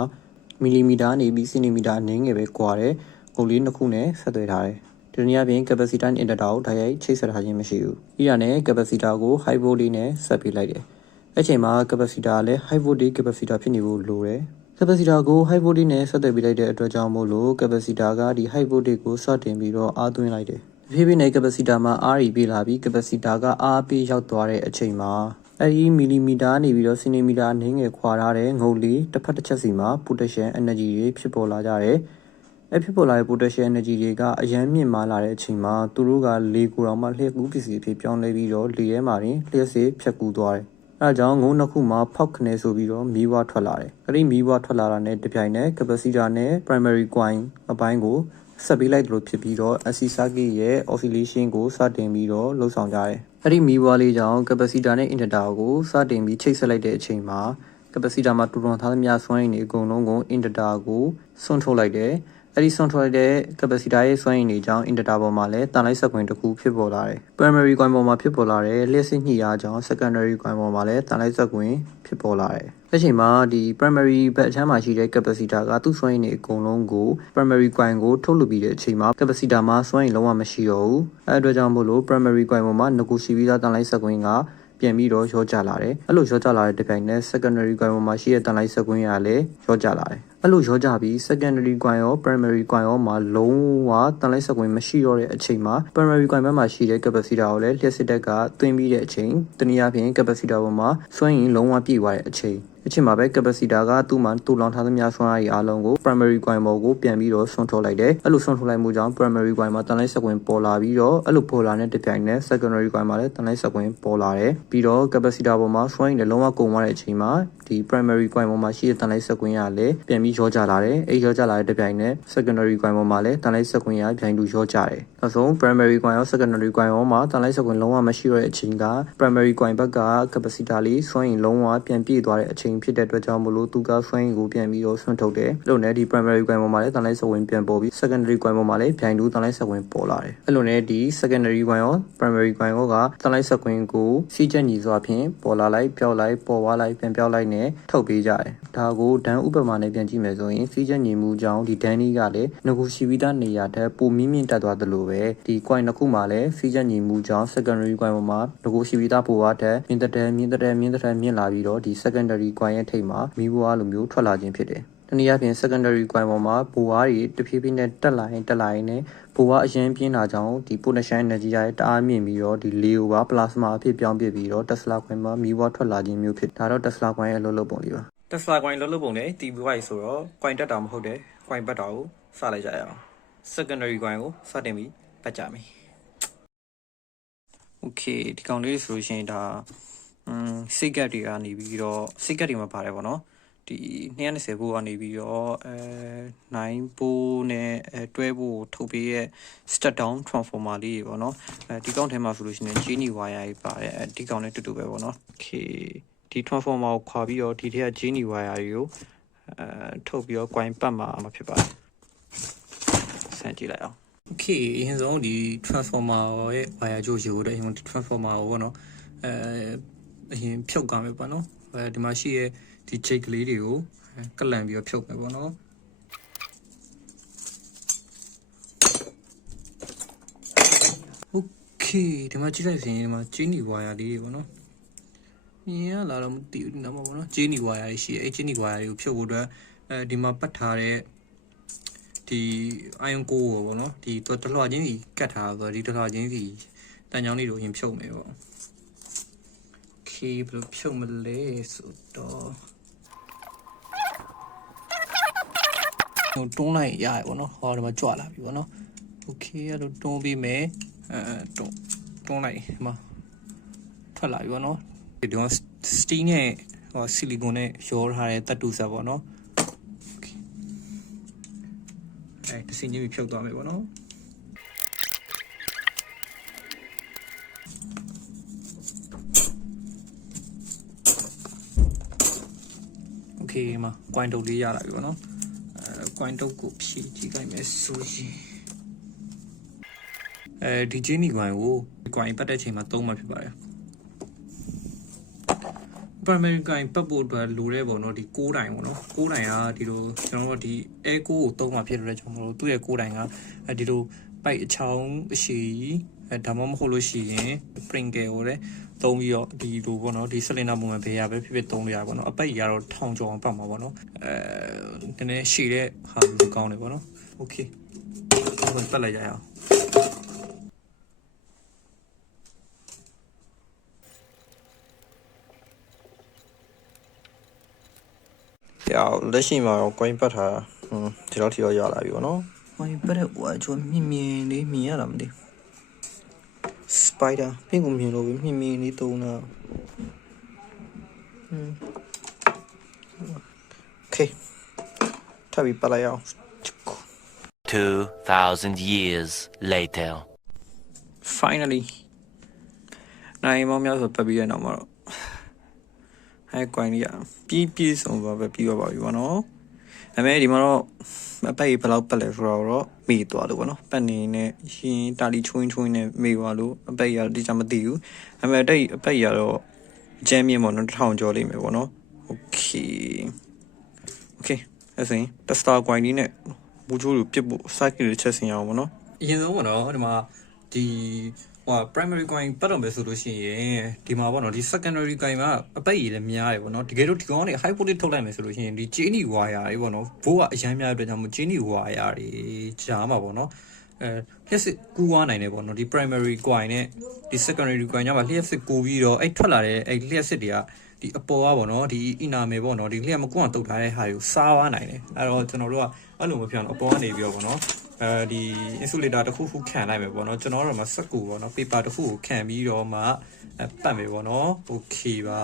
မီလီမီတာနေပြီးစင်တီမီတာအနည်းငယ်ပဲကွာတယ်။ကုန်လေးနှစ်ခုနဲ့ဆက်သွယ်ထားတယ်။ဒီနည်းအားဖြင့် capacitor နဲ့ inductor ကိုတိုက်ရိုက်ချိတ်ဆက်ထားခြင်းမရှိဘူး။ဤရနဲ့ capacitor ကို high voltage နဲ့ဆက်ပေးလိုက်တယ်။အဲ့ချိန်မှာ capacitor လည်း high voltage capacitor ဖြစ်နေဖို့လိုတယ်။ capacitor ကို high voltage နဲ့ဆက်သွယ်ပေးလိုက်တဲ့အတွက်ကြောင့်မို့လို့ capacitor ကဒီ high voltage ကိုစတင်ပြီးတော့အားသွင်းလိုက်တယ်။ဖြည်းဖြည်းနဲ့ capacitor မှာအားရီပေးလာပြီး capacitor ကအားပေးရောက်သွားတဲ့အချိန်မှာအဲဒီမီလီမီတာနေပြီးတော့စင်တီမီတာအနည်းငယ်ခွာထားတဲ့ငုတ်လေးတစ်ဖက်တစ်ချက်စီမှာ potential energy တွေဖြစ်ပေါ်လာကြတယ်။အဲဖြစ်ပေါ်လာတဲ့ potential energy တွေကအရန်မြင့်မားလာတဲ့အချိန်မှာသူတို့ကလေကိုယ်တော်မှလျှက်ကူးပစ္စည်းဖြစ်ပြောင်းလဲပြီးတော့လေထဲမှာတင်လျှက်စေဖြတ်ကူးသွားတယ်။အဲဒါကြောင့်ငုတ်နှစ်ခုမှာဖောက်ခနဲဆိုပြီးတော့မီးဝါးထွက်လာတယ်။အဲဒီမီးဝါးထွက်လာတာနဲ့တပြိုင်နက် capacitor နဲ့ primary coin အပိုင်းကိုဆက်ပေးလိုက်လို့ဖြစ်ပြီးတော့ AC circuit ရဲ့ oscillation ကိုစတင်ပြီးတော့လှုပ်ဆောင်ကြတယ်။အဲ့ဒီမီးဝါးလေးကြောင့် capacitor နဲ့ inductor ကိုစတင်ပြီးချိတ်ဆက်လိုက်တဲ့အချိန်မှာ capacitor မှာတူထွန်ထားသမျှစွမ်းအင်တွေအကုန်လုံးကို inductor ကိုဆွန့်ထုတ်လိုက်တယ်။အဲ့ဒီဆွန့်ထုတ်လိုက်တဲ့ capacitor ရဲ့စွမ်းအင်တွေကြောင့် inductor ပေါ်မှာလည်းတန်လိုက်ဆက်ခွင်တစ်ခုဖြစ်ပေါ်လာတယ်။ primary coin ပေါ်မှာဖြစ်ပေါ်လာတဲ့လျှက်စစ်ညှိအားကြောင့် secondary coin ပေါ်မှာလည်းတန်လိုက်ဆက်ခွင်ဖြစ်ပေါ်လာတယ်။အဲ့ချိန်မှာဒီ primary ဘက်အချမ်းမှာရှိတဲ့ capacitor ကသူ့စွမ်းအင်တွေအကုန်လုံးကို primary coin ကိုထုတ်လွှတ်ပြီးတဲ့အချိန်မှာ capacitor မှာစွမ်းအင်လုံးဝမရှိတော့ဘူး။အဲ့အတွက်ကြောင့်မို့လို့ primary coin ပေါ်မှာငကိုရှိပြီးသားတန်လိုက်ဆက်ခွင်ကပြန်ပြီးတော့ရောကျလာတယ်။အဲ့လိုရောကျလာတဲ့တစ်ပြိုင်နက် secondary coin ပေါ်မှာရှိတဲ့တန်လိုက်ဆက်ခွင်ကလည်းရောကျလာတယ်။ အဲ့လိုရောကြပြီး secondary coin ရော primary coin ရောမှာလုံးဝတန်လိုက်စကွင်းမရှိတော့တဲ့အချိန်မှာ primary coin ဘက်မှာရှိတဲ့ capacitor ကိုလည်းလျှက်စစ်တက်ကသွင်းပြီးတဲ့အချိန်တနည်းအားဖြင့် capacitor ပေါ်မှာစွမ်းရည်လုံးဝပြည့်သွားတဲ့အချိန်မှာပဲ capacitor ကသူ့မှာတူလောင်ထားသမျှစွမ်းအားတွေအားလုံးကို primary coin ပေါ်ကိုပြန်ပြီးတော့ဆွန့်ထုတ်လိုက်တယ်အဲ့လိုဆွန့်ထုတ်လိုက်မှုကြောင့် primary coin မှာတန်လိုက်စကွင်းပေါ်လာပြီးတော့အဲ့လိုပေါ်လာတဲ့တစ်ပြိုင်နက် secondary coin မှာလည်းတန်လိုက်စကွင်းပေါ်လာတယ်ပြီးတော့ capacitor ပေါ်မှာစွမ်းရည်လည်းလုံးဝကုန်သွားတဲ့အချိန်မှာဒီ primary coin ပေါ်မှာရှိတဲ့တန်လိုက်စကွင်းကလည်းပြန်ပြီးရောကြလာတယ်အဲ့ရောကြလာတဲ့တစ်ပြိုင်နက် secondary coin ပေါ်မှာလည်းတန်လိုက်စကွင်းကပြန်တူရောကြတယ်နောက်ဆုံး primary coin ရော secondary coin ရောမှာတန်လိုက်စကွင်းလုံးဝမရှိတော့တဲ့အချိန်က primary coin ဘက်က capacitor လေးစွမ်းရည်လုံးဝပြန်ပြည့်သွားတဲ့အချိန်ဖြစ်တဲ့အတွက်ကြောင့်မလို့သူကစွမ်းရည်ကိုပြန်ပြီးတော့ဆွန့်ထုတ်တယ်အဲ့လိုနဲ့ဒီ primary coin ပေါ်မှာလည်းတန်လိုက်စကွင်းပြန်ပေါ်ပြီး secondary coin ပေါ်မှာလည်းပြန်တူတန်လိုက်စကွင်းပေါ်လာတယ်အဲ့လိုနဲ့ဒီ secondary coin ရော primary coin ရောကတန်လိုက်စကွင်းကိုစီးချက်ညီစွာဖြင့်ပေါ်လာလိုက်ပြောက်လိုက်ပေါ်သွားလိုက်ပြန်ပြောက်လိုက်နဲ့ထုတ်ပေးကြတယ်ဒါကိုဒန်းဥပမာနဲ့ပြန်ကြည့်မယ်ဆိုရင်စီးချက်ညီမှုကြောင့်ဒီဒန်းကြီးကလည်းငကူရှိပြီးသားနေရာထက်ပိုမြင့်မြင့်တက်သွားသလိုပဲဒီ coin တစ်ခုမှာလည်းစီးချက်ညီမှုကြောင့် secondary coin ပေါ်မှာငကူရှိပြီးသားပိုသွားတဲ့မြင့်လာပြီးတော့ဒီ secondary coin ရဲ့ထိပ်မှာမီးပွားလိုမျိုးထွက်လာခြင်းဖြစ်တယ်တနည်းအားဖြင့် secondary coin ပေါ်မှာဘိုဝါးတွေတဖြည်းဖြည်းနဲ့တက်လာရင်နဲ့ဘိုဝါးအရင်ပြင်းလာကြောင်းဒီ potential energy ရဲ့တအားမြင့်ပြီးတော့ဒီလေကိုပါ plasma အဖြစ်ပြောင်းပြပြီးတော့ Tesla coin မှာမီးပွားထွက်လာခြင်းမျိုးဖြစ်ဒါတော့ Tesla coin ရဲ့အလုပ်လုပ်ပုံလေးပါ Tesla coin လုပ်ပုံနဲ့တီးပွားရေးဆိုတော့ coin တက်တာမဟုတ်တယ် coin ပတ်တာကိုစလိုက်ကြရအောင် secondary coin ကိုစတင်ပြီးပတ်ကြမယ် okay ဒီကောင်လေးဆိုလို့ရှိရင်ဒါစိတ်ကတ်တွေကနေပြီးတော့စိတ်ကတ်တွေမှာပါတယ်ပေါ့နော်ဒီ220ဘိုးကနေပြီးတော့9ဘိုးနဲ့တွဲဖို့ထုတ်ပေးရဲ့ step down transformer လေးပေါ့နော်ဒီကောင်ထဲမှာဆိုလို့ရှိရင် Genie wire ကြီးပါတယ်ဒီကောင်နဲ့တူတူပဲပေါ့နော် okay ဒီ transformer ကိုခွာပြီးတော့ဒီထက်က Genie wire တွေကိုထုတ်ပြီးတော့ coin ပတ်မှာဖြစ်ပါတယ်ဆန်းကြည့်လိုက်အောင် okay အရင်ဆုံးဒီ transformer ရဲ့ wire ကြိုးယူတဲ့ transformer ကိုပေါ့နော်အရင်ဖြုတ်ကြမယ်ပေါ့နော်ဒီမှာရှိရဲ့ဒီ jig ကလေးတွေကိုကလန်ပြီးတော့ဖြုတ်မယ်ပေါ့နော် okay ဒီမှာကြည့်လိုက်ရင်ဒီမှာ Genie wire လေးတွေပေါ့နော်မြင်ရလာတော့မသိဘူးဒီနောက်မှာပေါ့နော် Genie wire တွေရှိရဲ့ Genie wire တွေကိုဖြုတ်ဖို့အတွက်ဒီမှာပတ်ထားတဲ့ဒီ iron core ပေါ့နော်ဒီတလွှာချင်းစီကတ်ထားဆိုတော့ဒီတလွှာချင်းစီတန်ချောင်းလေးကိုအရင်ဖြုတ်မယ်ပေါ့ okay ဘယ်လိုဖြုတ်မလဲဆိုတော့တွန်းလိုက်ရရပေါ့နော်ဟောဒီမှာကြွလာပြီပေါ့နော် okay အဲ့လိုတွန်းပြီးမယ်တွန်းလိုက်ဒီမှာထွက်လာပြီပေါ့နော်ဒီတော့ steel နဲ့ဟော silicone နဲ့ရောထားတဲ့တတ်တူဆက်ပေါ့နော် okay တစင်းချင်းဖြုတ်သွားမယ်ပေါ့နော် okay မှာ coin တုပ်လေးရလာပြီပေါ့နော်coin တုပ်ကိုဖြည့်ကြည့်လိုက်မယ်ဆိုရင်ဒီ Genie coin ကို coin ပတ်တဲ့ချိန်မှာသုံးမှာဖြစ်ပါတယ် primary coin ပတ်ဖို့အတွက်လိုတဲ့ပေါ့နော်ဒီ6တိုင်ပေါ့နော်6တိုင်ကဒီလိုကျွန်တော်တို့ဒီ air ကိုသုံးမှာဖြစ်တဲ့ကြောင့်မလို့သူ့ရဲ့6တိုင်ကဒီလိုပိုက်အချောင်းအရှိဒါမှမဟုတ်လို့ရှိရင် sprinkle ကိုလည်းသုံးပြီးတော့ဒီလိုပေါ့နော်ဒီ cylinder ပုံမှန်ဘေးရပဲဖြစ်ဖြစ်သုံးလို့ရပါပေါ့နော်အပိတ်ရတော့ထောင်ကျော်အောင်ပတ်မှာပေါ့နော်နည်းနည်းရှည်တဲ့ဟာမျိုးကောင်းတယ်ပေါ့နော် okay ပတ်လိုက်ရအောင်လက်ရှိမှာ coin ပတ်ထားဒီလောက်ထိတော့ရလာပြီပေါ့နော် coin ပတ်တဲ့ဟိုအချို့မြင်လေးမြင်ရတာမသိ spider ပင်ကိုမြင်လို့မြင်လေးတုံးတာ okay ထပ်ပြီးပတ်လိုက်အောင် 2,000 years later finally နိုင်မောင်များဆိုပတ်ပြီးရအောင်တော့coin လေးပြည့်စုံသွားပဲပြီးတော့ပါပြီပေါ့နော်ဒါပေမဲ့ဒီမှာတော့အပိတ်ဘယ်လောက်ပတ်လဲဆိုတော့မေ့သွားလို့ပေါ့နော်ပတ်နေနဲ့ရှင်တာလီချွင်းနဲ့မေ့သွားလို့အပိတ်ရတော့ဒီကြမသိဘူးဒါပေမဲ့အပိတ်ရတော့ကျမ်းမြင့်ပေါ့နော်1000ကျော်လိမ့်မယ်ပေါ့နော် okay အဲ့ဆိုရင် Tesla coin လေးနဲ့ဘူချိုးလိုပြစ်ဖို့ cycle ချက်ဆင်ရအောင်ပေါ့နော်အရင်ဆုံးပေါ့နော်ဒီမှာဒီ primary coin ပတ်တော့မယ်ဆိုလို့ရှိရင်ဒီမှာပေါ့နော်ဒီ secondary coin ကအပိတ်ရည်လည်းများတယ်ပေါ့နော်တကယ်လို့ဒီကောင်ကနေ high voltage ထုတ်လိုက်မယ်ဆိုလို့ရှိရင်ဒီ chain wire တွေပေါ့နော်ဘိုးကအရမ်းများတဲ့အတွက်ကြောင့်မို့ chain wire တွေကြားမှာပေါ့နော်လျှက်စစ်ကူးသွားနိုင်တယ်ပေါ့နော်ဒီ primary coin နဲ့ဒီ secondary coin ညမှာလျှက်စစ်ကူးပြီးတော့အဲ့ထွက်လာတဲ့အဲ့လျှက်စစ်တွေကဒီအပေါ်ကပေါ့နော်ဒီ inner မယ်ပေါ့နော်ဒီလျှက်မကူအောင်တုတ်ထားတဲ့ဟာတွေကိုစားသွားနိုင်တယ်အဲ့တော့ကျွန်တော်တို့ကအဲ့လိုမပြောင်းအပေါ်ကနေပြီးတော့ပေါ့နော်ဒီ insulator တစ်ခုခုခံလိုက်မယ်ပေါ့နော်ကျွန်တော်တို့မှာစက်ကူပေါ့နော် paper တစ်ခုကိုခံပြီးတော့မှပတ်မယ်ပေါ့နော် okay ပါ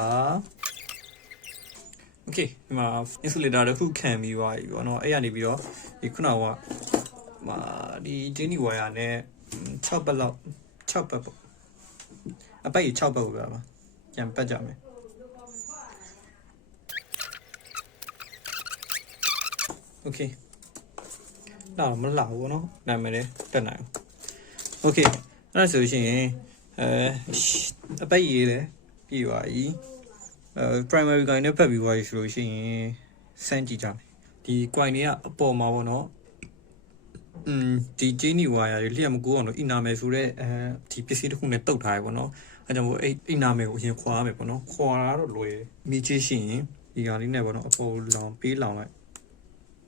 okay ဒီမှာ insulator တစ်ခုခံပြီးသွားပြီပေါ့နော်အဲ့ရနေပြီးတော့ဒီခုနကဒီ Jenny wire နဲ့6ပတ်လောက်6ပတ်ပေါ့အပိုက်6ပတ်ကိုပြပါပြန်ပတ်ကြမယ်okay တော့မလာဘူးเนาะနာမည်လေးတက်နိုင်โอเคအဲ့ဒါဆိုရှင်အပိတ်ရေးလဲပြီးပါပြီprimary coin နဲ့ဖက်ပြီးသွားပြီဆိုလို့ရှိရင်စမ်းကြည့်ကြမယ်ဒီ coin တွေကအပေါ်မှာပေါ့เนาะဒီ chain wire တွေလျှက်မကူအောင်လို့ inner မယ်ဆိုတော့ဒီပစ္စည်းတစ်ခုနဲ့တုတ်ထားရပေါ့เนาะအဲကြောင့်မို့အဲ့ inner မယ်ကိုအရင်ခွာရမယ်ပေါ့เนาะခွာတာတော့လွယ်မိချရှိရင်ဒီကောင်လေးနဲ့ပေါ့เนาะအပေါ်လောင်ပေးလောင်လိုက်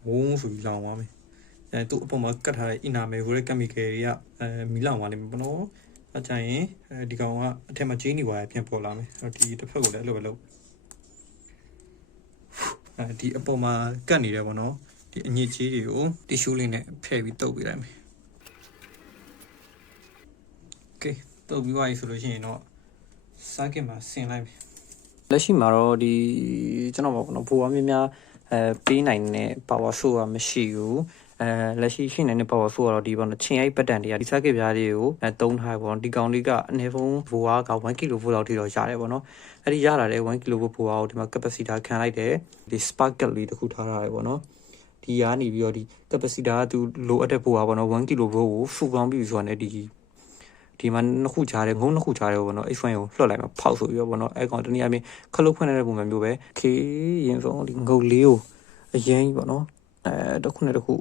ဝုန်းဆိုပြီးလောင်သွားမယ်သူ့အပေါ်မှာကတ်ထားတဲ့ inner မယ်ဆိုတဲ့ chemical တွေကမီလောင်သွားလိမ့်မယ်ပေါ့နော်။အဲကြရင်ဒီကောင်ကအထက်မှာ chain wire ပြန်ပေါ်လာမယ်။ဒီတစ်ဖက်ကိုလည်းအဲ့လိုပဲလုပ်။ဒီအပေါ်မှာကတ်နေတယ်ပေါ့နော်။ဒီအညစ်အကြေးတွေကို tissue လေးနဲ့ဖယ်ပြီးတုပ်ပေးလိုက်မယ်။ Okay တုပ်ပြီးသွားပြီဆိုလို့ရှိရင်တော့ circuit မှာဆင်လိုက်မယ်။လက်ရှိမှာတော့ဒီကျွန်တော်ပေါ့နော်ဘိုးအများများပေးနိုင်တဲ့ power source ကမရှိဘူးလက်ရှိရှိနေတဲ့ power source ကတော့ဒီပေါ့နော်ချင်းအိုက်ပတ်တန်တွေကဒီ circuit ပြားတွေကိုသုံးထားပေါ့နော်ဒီကောင်လေးကအနည်းဆုံးဘိုးက1 kV လောက်ထိတော့ရတယ်ပေါ့နော်အဲ့ဒီရလာတဲ့1 kV ဘိုးကိုဒီမှာ capacitor ခံလိုက်တယ်ဒီ spark လေးတစ်ခုထားရတယ်ပေါ့နော်ဒီကနေပြီးတော့ဒီ capacitor ကသူလိုအပ်တဲ့ဘိုးပေါ့နော်1 kV ကိုဖူပေါင်းပြီးဆိုတာနဲ့ဒီမှာနှစ်ခုချားတယ်ငုံနှစ်ခုချားတယ်ပေါ့နော် H1 ကိုလွှတ်လိုက်မှာဖောက်ဆိုပြီးတော့ပေါ့နော်အဲ့ကောင်တနည်းအားဖြင့်ခလုတ်ဖွင့်တဲ့ပုံစံမျိုးပဲရင်ဆုံးဒီငုံလေးကိုအရင်ပေါ့နော်တစ်ခုနဲ့တစ်ခု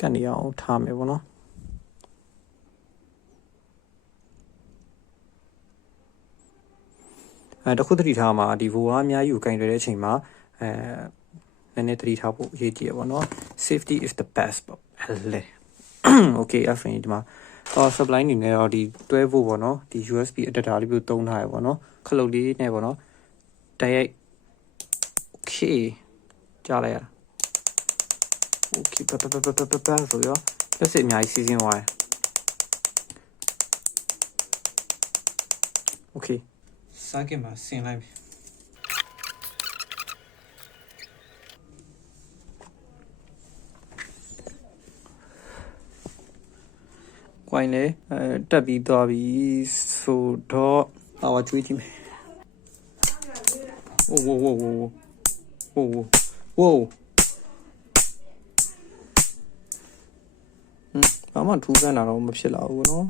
ကတ်နေအောင်ထားမယ်ပေါ့နော်တစ်ခုသတိထားမှာဒီဘိုးကအများကြီးကိုကင်တဲ့အချိန်မှာနည်းနည်းသတိထားဖို့အရေးကြီးရပေါ့နော် safety is the best ပေါ့လေ okay အဲ့ဒါဒီမှာsupply နေနဲ့တော့ဒီ12 volt ပေါ့နော်ဒီ USB adapter လေးမျိုးသုံးထားရပေါ့နော်ခလုတ်လေးနဲ့ပေါ့နော်တိုက်ရိုက် okay ကြားလိုက်ရOkay ပတ်ဆိုရောလက်စစ်အများကြီးစီစဉ်သွားတယ် Okay စကင်မှာဆင်လိုက်ပြီကွိုင်းလေတက်ပြီးသွားပြီဆိုတော့အဝကျွေးကြည့်မယ် Whoaဘာမှထူးဆန်းတာတော့မဖြစ်လာဘူးเนาะ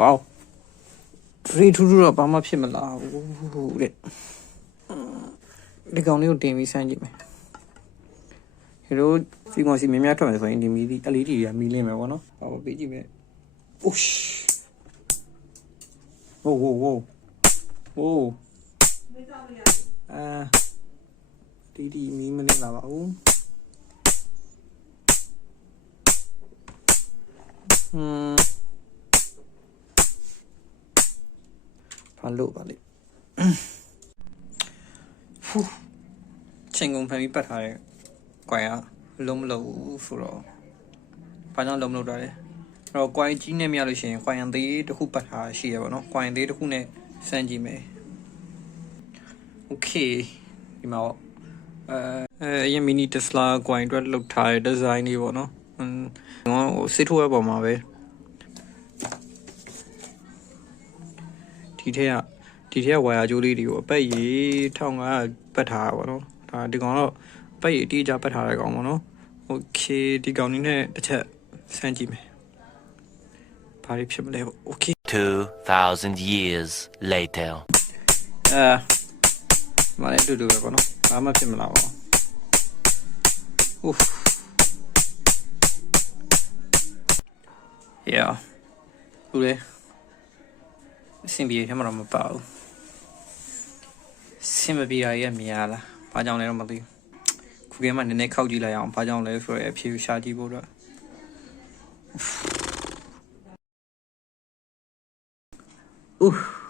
ဝေါရီထူးတော့ဘာမှဖြစ်မလာဘူးတဲ့ဒီကောင်လေးကိုတင်ပြီးစမ်းကြည့်မယ်ဟီရိုစီကွန်စီများများထွက်မယ်ဆိုရင်ဒီမီဒီ LED တွေကမီလင်းမယ်ပေါ့နော်ဟောပေးကြည့်မယ် Whoosh Whoaဒီမီးမလင်းလာပါဘူးဘာလို့ပါလဲချင်းကုန်ဖန်ပြီးပတ်ထားတဲ့ကွိုင်ကလုံးမလို့ဆိုတော့ဘာကြောင့်လုံးမလို့တာလဲအဲ့တော့ကွိုင်ကြီးနဲ့မရလို့ရှိရင်ကွိုင်ရန်သေးတစ်ခုပတ်ထားရှိရပါတော့ကွိုင်သေးတစ်ခုနဲ့စမ်းကြည့်မယ် Okay ဒီမှာအရင် mini Tesla ကွိုင်အတွက်လုပ်ထားတဲ့ design လေးပေါ့နော်ဟိုစစ်ထိုးရပေါ်မှာပဲဒီထက်ကဝါယာကြိုးလေးတွေကိုအပတ်ရေ1500ပတ်ထားတာပေါ့နော်ဒါဒီကောင်တော့အပတ်ရေအတိအကျပတ်ထားတဲ့ကောင်ပေါ့နော် Okay ဒီကောင်လေးနဲ့တစ်ချက်စမ်းကြည့်မယ်ဘာတွေဖြစ်မလဲ Okay 2000 years later မလေးတူတူပဲပေါ့နော်ဘာမှဖြစ်မလာပါဘူး Oof. Yeah. ဘူးလေအဆင်ပြေထဲမှာတော့မပါဘူးဆင်မပြေတာရဲ့မြင်ရလားဘာကြောင့်လဲတော့မသိဘူးခုကဲမှနည်းနည်းခောက်ကြည့်လိုက်အောင်ဘာကြောင့်လဲဆိုတော့အဖြေရှာကြည့်ဖို့တော့ Oof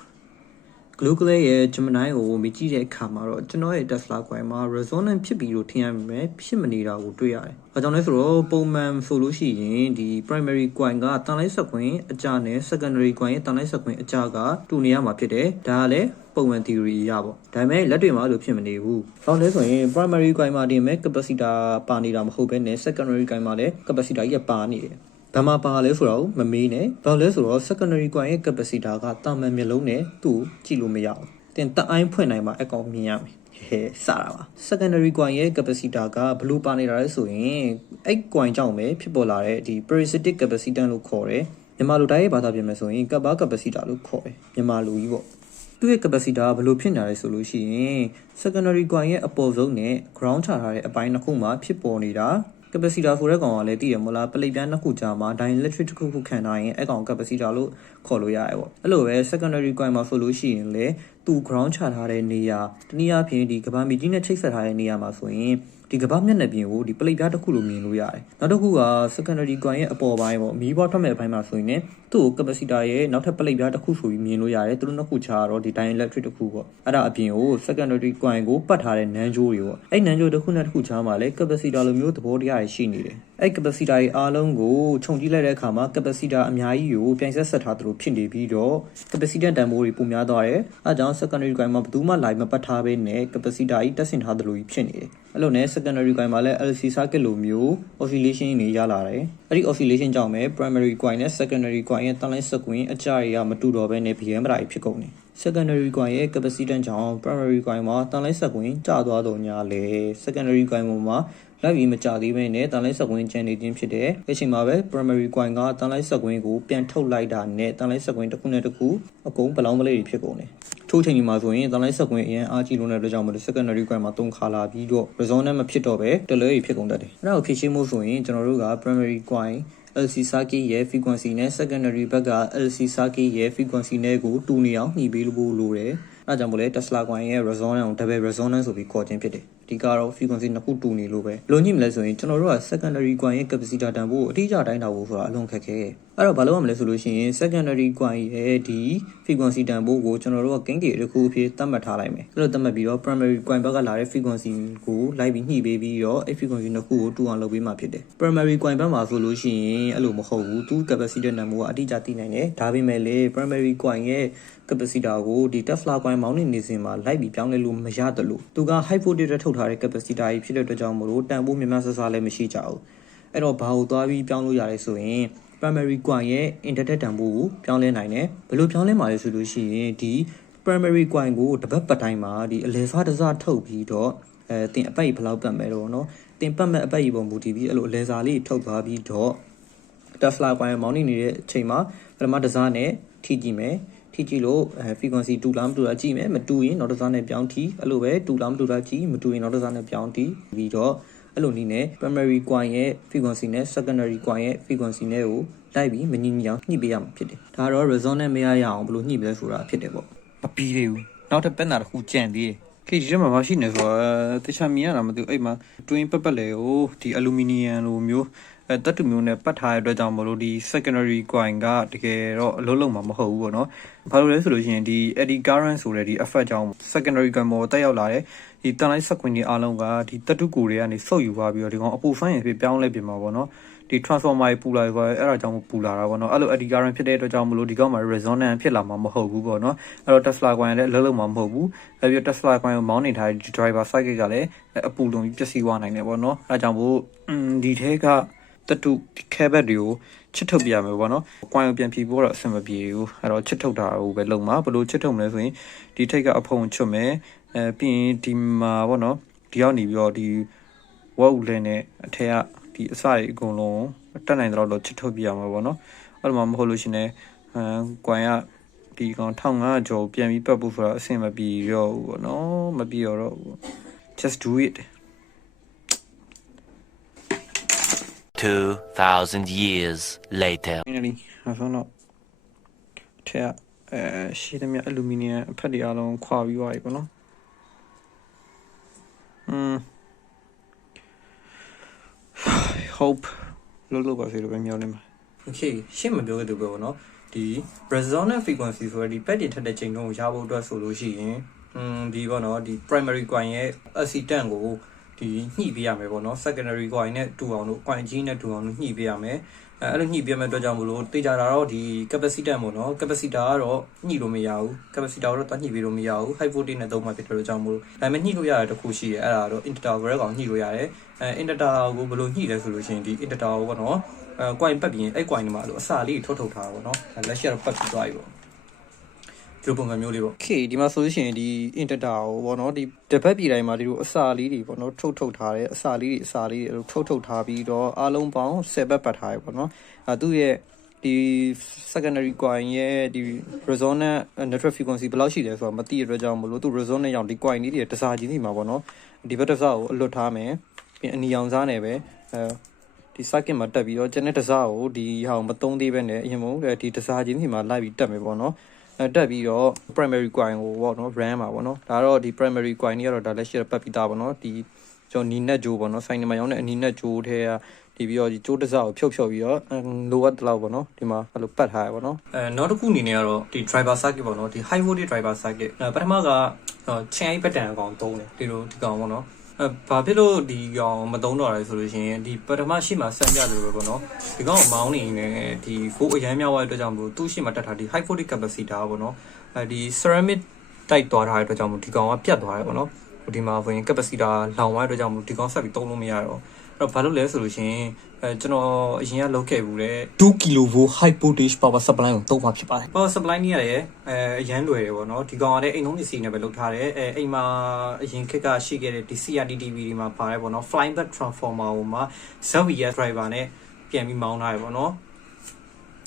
Google ရဲ့ Gemini ကိုမြင်ကြည့်တဲ့အခါမှာတော့ကျွန်တော်ရဲ့ Tesla coin မှာ resonance ဖြစ်ပြီးလို့ထင်ရမယ်ဖြစ်မနေတာကိုတွေ့ရတယ်။ဘာကြောင့်လဲဆိုတော့ပုံမှန်ဆိုလို့ရှိရင်ဒီ primary coin ကတန်လိုက်ဆက်ခွင့်အကြနဲ့ secondary coin ရဲ့တန်လိုက်ဆက်ခွင့်အကြကတူနေရမှာဖြစ်တယ်။ဒါကလည်းပုံမှန် theory ရပေါ့။ဒါပေမဲ့လက်တွေ့မှာအဲ့လိုဖြစ်မနေဘူး။ဘာလို့လဲဆိုရင် primary coin မှာဒီမဲ့ capacitor ပါနေတာမဟုတ်ဘဲနဲ့ secondary coin မှာလည်း capacitor ကြီးပါနေတယ်။ဘာမှပါလဲဆိုတော့မမေးနဲ့ဘာလို့လဲဆိုတော့ secondary coin ရဲ့ capacitor ကတာမန်မျိုးလုံးနဲ့သူ့ကြည့်လို့မရဘူးတင်တအိုင်းဖွင့်နိုင်မှာအကောင်မြင်ရမယ်ဟဲစတာပါ secondary coin ရဲ့ capacitor ကဘလို့ပါနေတာလဲဆိုရင်အဲ့ coin ကြောင့်ပဲဖြစ်ပေါ်လာတဲ့ဒီ parasitic capacitance လို့ခေါ်တယ်မြန်မာလိုတိုင်းရဲ့ဘာသာပြင်မယ်ဆိုရင် kappa capacitor လို့ခေါ်တယ်မြန်မာလိုကြီးပေါ့သူ့ရဲ့ capacitor ဘလို့ဖြစ်နေလဲဆိုလို့ရှိရင် secondary coin ရဲ့အပေါ်ဆုံးနဲ့ ground ချထားတဲ့အပိုင်းတစ်ခုမှာဖြစ်ပေါ်နေတာ capacitor ဆိုတဲ့ကောင်ကလည်းသိရမလားပလိပ်ပြန်းနှစ်ခုကြားမှာ dielectric တစ်ခုခုခံထားရင်အဲ့ကောင် capacitor လို့ခေါ်လို့ရတယ်ပေါ့အဲ့လိုပဲ secondary coin မှာဆိုလို့ရှိရင်လေသူ ground ချထားတဲ့နေရာတနည်းအားဖြင့်ဒီကဘာမီကြီးနဲ့ချိတ်ဆက်ထားတဲ့နေရာမှာဆိုရင်ဒီကဘာမျက်နှာပြင်ကိုဒီပလိပ်ပြားတစ်ခုလိုမြင်လို့ရတယ်နောက်တစ်ခုက secondary coin ရဲ့အပေါ်ပိုင်းပေါ့မီးပွားထွက်မဲ့အပိုင်းမှာဆိုရင်သူ့ကို capacitor ရဲ့နောက်ထပ်ပလိပ်ပြားတစ်ခုဆိုပြီးမြင်လို့ရတယ်သူတို့နှစ်ခုခြားတော့ဒီ dielectric တစ်ခုပေါ့အဲ့ဒါအပြင်ကို secondary coin ကိုပတ်ထားတဲ့နန်းကြိုးတွေပေါ့အဲ့နန်းကြိုးတစ်ခုနဲ့တစ်ခုခြားမှာလည်း capacitor လိုမျိုးသဘောတရားတွေရှိနေတယ်အဲ့ capacitor တွေအားလုံးကိုခြုံကြည့်လိုက်တဲ့အခါမှာ capacitor အများကြီးကိုပြိုင်ဆက်ထားသလိုဖြစ်နေပြီးတော့ capacitor တန်ဖိုးတွေပိုများသွားတယ်အဲဒါကြောင့် secondary coin မှာဘယ်သူမှ live မပတ်ထားဘဲနဲ့ capacitor ကြီးတက်ဆင်ထားသလိုကြီးဖြစ်နေတယ်အဲ့လိုနဲ့ secondary coin မှာလည်း LC circuit လိုမျိုး oscillation တွေရလာတယ်အဲ့ဒီ oscillation ကြောင့်ပဲ primary coin နဲ့ secondary coin ရဲ့တန်လိုက်စကွင်းအကြတွေကမတူတော့ဘဲနဲ့ BM ပဓာကြီးဖြစ်ကုန်တယ် secondary coin ရဲ့ capacitance ကြောင့် primary coin မှာတန်လိုက်စကွင်းကျသွားတော့ညာလေ secondary coin မှာလိုက်ပြီးမကြသေးဘဲနဲ့တန်လိုက်ဆက်ကွင်းကျန်နေခြင်းဖြစ်တယ်။အချိန်မှာပဲ primary coin ကတန်လိုက်ဆက်ကွင်းကိုပြန်ထုတ်လိုက်တာနဲ့တန်လိုက်ဆက်ကွင်းတစ်ခုနဲ့တစ်ခုအကုန်ပလောင်ပလေးတွေဖြစ်ကုန်တယ်။ထို့ချိန်ဒီမှာဆိုရင်တန်လိုက်ဆက်ကွင်းအရင်အားကြီးလို့တဲ့အတွက်ကြောင့်မလို့ secondary coin မှာ3ခါလာပြီးတော့ resonance မဖြစ်တော့ပဲတလွဲတွေဖြစ်ကုန်တတ်တယ်။အဲ့ဒါကိုဖြည့်ရှင်းဖို့ဆိုရင်ကျွန်တော်တို့က primary coin LC circuit ရဲ့ frequency နဲ့ secondary ဘက်က LC circuit ရဲ့ frequency နဲ့ကိုတူနေအောင်ညှိပေးလို့လိုတယ်။အဲဒါကြောင့်မို့လဲ Tesla coin ရဲ့ resonance ကို double resonance ဆိုပြီးခေါ်ခြင်းဖြစ်တယ်။ဒီကတော့ frequency နှစ်ခုတူနေလို့ပဲ။ဘယ်လိုညှိမလဲဆိုရင်ကျွန်တော်တို့က secondary coin ရဲ့ capacitor တန်ဖိုးကိုအတိအကျတိုင်းတာဖို့ဆိုတာအလွန်ခက်ခဲ။အဲ့တော့ဘာလုပ်ရမလဲဆိုလို့ရှိရင် secondary coin ရဲ့ဒီ frequency တန်ဖိုးကိုကျွန်တော်တို့က gain တွေတစ်ခုအဖြစ်သတ်မှတ်ထားလိုက်မယ်။အဲ့လိုသတ်မှတ်ပြီးတော့ primary coin ဘက်ကလာတဲ့ frequency ကိုလိုက်ပြီးညှိပေးပြီးတော့အဲ့ frequency နှစ်ခုကိုတူအောင်လုပ်ပေးမှဖြစ်တယ်။ primary coin ဘက်မှာဆိုလို့ရှိရင်အဲ့လိုမဟုတ်ဘူး။သူ capacitor တန်ဖိုးကအတိအကျသိနိုင်တယ်။ဒါပေမဲ့လေ primary coin ရဲ့ capacitor ကိုဒီ Tesla coin မောင်းနေစဉ်မှာလိုက်ပြီးပြောင်းလဲလို့မရတယ်လို့သူက high voltage ထုတ်ထားတဲ့ capacitor ကြီးဖြစ်တဲ့အတွက်ကြောင့်မလို့တန်ဖိုးများများဆဆလည်းမရှိကြဘူးအဲ့တော့ဘာကိုသွားပြီးပြောင်းလို့ရလဲဆိုရင် primary coin ရဲ့ inverted တန်ဖိုးကိုပြောင်းလဲနိုင်တယ်ဘယ်လိုပြောင်းလဲမှာလဲဆိုလို့ရှိရင်ဒီ primary coin ကိုတစ်ပတ်ပတ်တိုင်းမှာဒီအလဲစားတစ်စားထုတ်ပြီးတော့တင်အပတ်ကြီးဘယ်လောက်ပတ်မယ်တော့เนาะတင်ပတ်မဲ့အပတ်ကြီးပုံမူတည်ပြီးအဲ့လိုအလဲစားလေးထုတ်သွားပြီးတော့ Tesla coin မောင်းနေတဲ့အချိန်မှာပထမတစ်စားနဲ့ထိကြည့်မယ်ထိကြည့်လို့frequency တူလားမတူလားကြည့်မယ်မတူရင်နောက်တစ်စားနဲ့ပြောင်းထိအဲ့လိုပဲတူလားမတူလားကြည့်မတူရင်နောက်တစ်စားနဲ့ပြောင်းထိပြီးတော့အဲ့လိုနည်းနဲ့ primary coin ရဲ့ frequency နဲ့ secondary coin ရဲ့ frequency နဲ့ကိုလိုက်ပြီးမညီညီအောင်ညှိပေးရမှာဖြစ်တယ်ဒါတော့ resonance မရရအောင်ဘယ်လိုညှိမလဲဆိုတာဖြစ်တယ်ပေါ့မပြီးသေးဘူးနောက်ထပ်ပက်နာတစ်ခုကြံသေးတယ်ခေဒီထဲမှာမရှိနေဆိုတော့တခြားမြင်ရတာမသိဘူးအဲ့မှာ twin ပက်လေကိုဒီ aluminium လိုမျိုးတတ်တူမျိုးနဲ့ပတ်ထားတဲ့အတွက်ကြောင့်မလို့ဒီ secondary coin ကတကယ်တော့အလုံးလုံးမှာမဟုတ်ဘူးပေါ့နော်။ဘာလို့လဲဆိုလို့ရှိရင်ဒီ eddy current ဆိုတဲ့ဒီ effect ကြောင့် secondary coin ပေါ်တက်ရောက်လာတဲ့ဒီတန်လိုက်ဆက်ကွင်းတွေအားလုံးကဒီတတ်တူကိုတွေကနေဆုပ်ယူသွားပြီးတော့ဒီကောင်အပူဆိုင်းရဖြစ်ပြောင်းလဲပြင်မှာပေါ့နော်။ဒီ transformer ပူလာဆိုအဲ့ဒါကြောင့်ပူလာတာပေါ့နော်။အဲ့လို eddy current ဖြစ်တဲ့အတွက်ကြောင့်မလို့ဒီကောင်မှာ resonance ဖြစ်လာမှာမဟုတ်ဘူးပေါ့နော်။အဲ့တော့ Tesla coin လည်းအလုံးလုံးမှာမဟုတ်ဘူး။အဲ့ပြီး Tesla coin ကိုမောင်းနေထားတဲ့ driver circuit ကလည်းအပူလုံးပြီးပျက်စီးသွားနိုင်တယ်ပေါ့နော်။အဲ့ဒါကြောင့်မို့ဒီထဲကတတူခဲဘက်တွေကိုချစ်ထုတ်ပြရမယ်ပေါ့နော်။ကွိုင်းကိုပြန်ဖြီးဖို့တော့အဆင်မပြေဘူး။အဲ့တော့ချစ်ထုတ်တာကိုပဲလုပ်မှာဘလို့ချစ်ထုတ်မလဲဆိုရင်ဒီထိတ်ကအဖုံချွတ်မယ်။ပြီးရင်ဒီမှာပေါ့နော်။ဒီရောက်နေပြီးတော့ဒီဝက်ဦးလဲနဲ့အထက်ကဒီအစတွေအကုန်လုံးတက်နိုင်တော့ချစ်ထုတ်ပြရမှာပေါ့နော်။အဲ့လိုမှမဟုတ်လို့ရှင်လည်းကွိုင်းကဒီကောင်1500ကျော်ပြန်ပြီးပတ်ဖို့ဆိုတာအဆင်မပြေတော့ဘူးပေါ့နော်။မပြေတော့ဘူး။ Just do it 2,000 years later. finally နောက်ဆုံးတော့ထက်ရှိသမျှအလူမီနီယံအဖက်တွေအလုံးခွာပြီးသွားပြီပေါ့နော်hope လို့ပါစေလို့ပဲမျှော်လင့်ပါ okay ရှင်းမပြောခဲ့သူပဲပေါ့နော်ဒီ resonant frequency ဆိုရဒီ pet တွေထက်တဲ့ချိန်လုံးကိုရဖို့အတွက်ဆိုလို့ရှိရင်ဒီပေါ့နော်ဒီ primary coin ရဲ့ accident ကိုဒီညှိပေးရမယ်ပေါ့နော် secondary coin နဲ့တူအောင်လို့ coin ကြီးနဲ့တူအောင်လို့ညှိပေးရမယ်အဲ့လိုညှိပေးမဲ့အတွက်ကြောင့်မလို့တေချာတာတော့ဒီ capacitor ပေါ့နော် capacitor ကတော့ညှိလို့မရဘူး capacitor ကတော့တွားညှိပေးလို့မရဘူး high voltage နဲ့သုံးမှဖြစ်တဲ့အတွက်ကြောင့်မလို့ဒါပေမဲ့ညှိလို့ရတဲ့တစ်ခုရှိတယ်အဲ့ဒါတော့ inductor ကောင်ညှိလို့ရတယ်inductor ကိုဘယ်လိုညှိလဲဆိုလို့ရှိရင်ဒီ inductor ကိုပေါ့နော် coin ပတ်ပြီးရင်အဲ့ coin တွေမှာအဲ့လိုအစာလေးထုတ်ထားတာပေါ့နော်လက်ရှိကတော့ပတ်ပြီးသွားပြီပေါ့ဒီလိုပုံစံမျိုးလေးပေါ့ okay ဒီမှာဆိုလို့ရှိရင်ဒီ inductor ကိုပေါ့နော်ဒီတစ်ဖက်ပြည်တိုင်းမှာဒီလိုအစာလေးတွေပေါ့နော်ထုတ်ထားတယ်အစာလေးတွေအဲ့လိုထုတ်ထားပြီးတော့အားလုံးပေါင်း10ဘက်ပတ်ထားရပေါ့နော်သူ့ရဲ့ဒီ secondary coin ရဲ့ဒီ resonant natural frequency ဘယ်လောက်ရှိလဲဆိုတော့မသိရတဲ့အတွက်ကြောင့်မလို့သူ resonant ရောက်ဒီ coin လေးတွေတစားချင်းစီမှာပေါ့နော်ဒီဘက်တစ်စားကိုအလွတ်ထားမယ်ပြီးအနီရောင်စားနေပဲဒီ circuit မှာတက်ပြီးတော့ကျန်တဲ့တစားကိုဒီဟာကိုမသုံးသေးပဲနဲ့အရင်မို့ဒီတစားချင်းစီမှာလိုက်ပြီးတက်မယ်ပေါ့နော်တက်ပြီးတော့ primary coin ကိုပေါ့နော် RAM မှာပေါ့နော်ဒါတော့ဒီ primary coin ကြီးကတော့ဒါလက်ရှိပတ်ပြီးသားပေါ့နော်ဒီကျွန်တော်နီနက်ဂျိုးပေါ့နော်ဆိုင်နေမှာရောင်းတဲ့အနီနက်ဂျိုးထဲကဒီပြီးတော့ဒီကျိုးတစားကိုဖြုတ်ပြီးတော့လိုအပ်တဲ့လောက်ပေါ့နော်ဒီမှာအဲ့လိုပတ်ထားရပေါ့နော်နောက်တစ်ခုအနေနဲ့ကတော့ဒီ driver circuit ပေါ့နော်ဒီ high voltage driver circuit ပထမကchain pattern အကောင်သုံးတယ်ဒီလိုဒီကောင်ပေါ့နော်ဘာဖြစ်လို့ဒီကောင်မသုံးတော့လဲဆိုလို့ရှိရင်ဒီပထမရှိမှဆက်ပြတယ်လို့ပဲပေါ့နော်ဒီကောင်မောင်းနေနေဒီဖိုးအရမ်းမြောက်ရတဲ့အတွက်ကြောင့်မို့သူ့ရှိမှတက်ထားဒီ high voltage capacitor ပေါ့နော်ဒီ ceramic တိုက်သွားထားတဲ့အတွက်ကြောင့်မို့ဒီကောင်ကပြတ်သွားတယ်ပေါ့နော်ဒီမှာဆိုရင် capacitor လောင်သွားတဲ့အတွက်ကြောင့်မို့ဒီကောင်ဆက်ပြီးသုံးလို့မရတော့အဲ့တော့ဘာလို့လဲဆိုလို့ရှိရင်ကျွန်တော်အရင်ကလုပ်ခဲ့ဘူးလေ2 kV high voltage power supply ကိုသုံးမှာဖြစ်ပါတယ် power supply นี่ရတယ်အရန်လွယ်တယ်ပေါ့နော်ဒီကောင်ကလည်းအိမ်လုံးပစ္စည်းနဲ့ပဲလုပ်ထားတယ်အိမ်မှာအရင်ခက်ကရှိခဲ့တဲ့ဒီ CRT TV တွေမှာပါတယ်ပေါ့နော် flying back transformer ဟိုမှာ ZVS driver နဲ့ပြန်ပြီးမောင်းထားရပေါ့နော်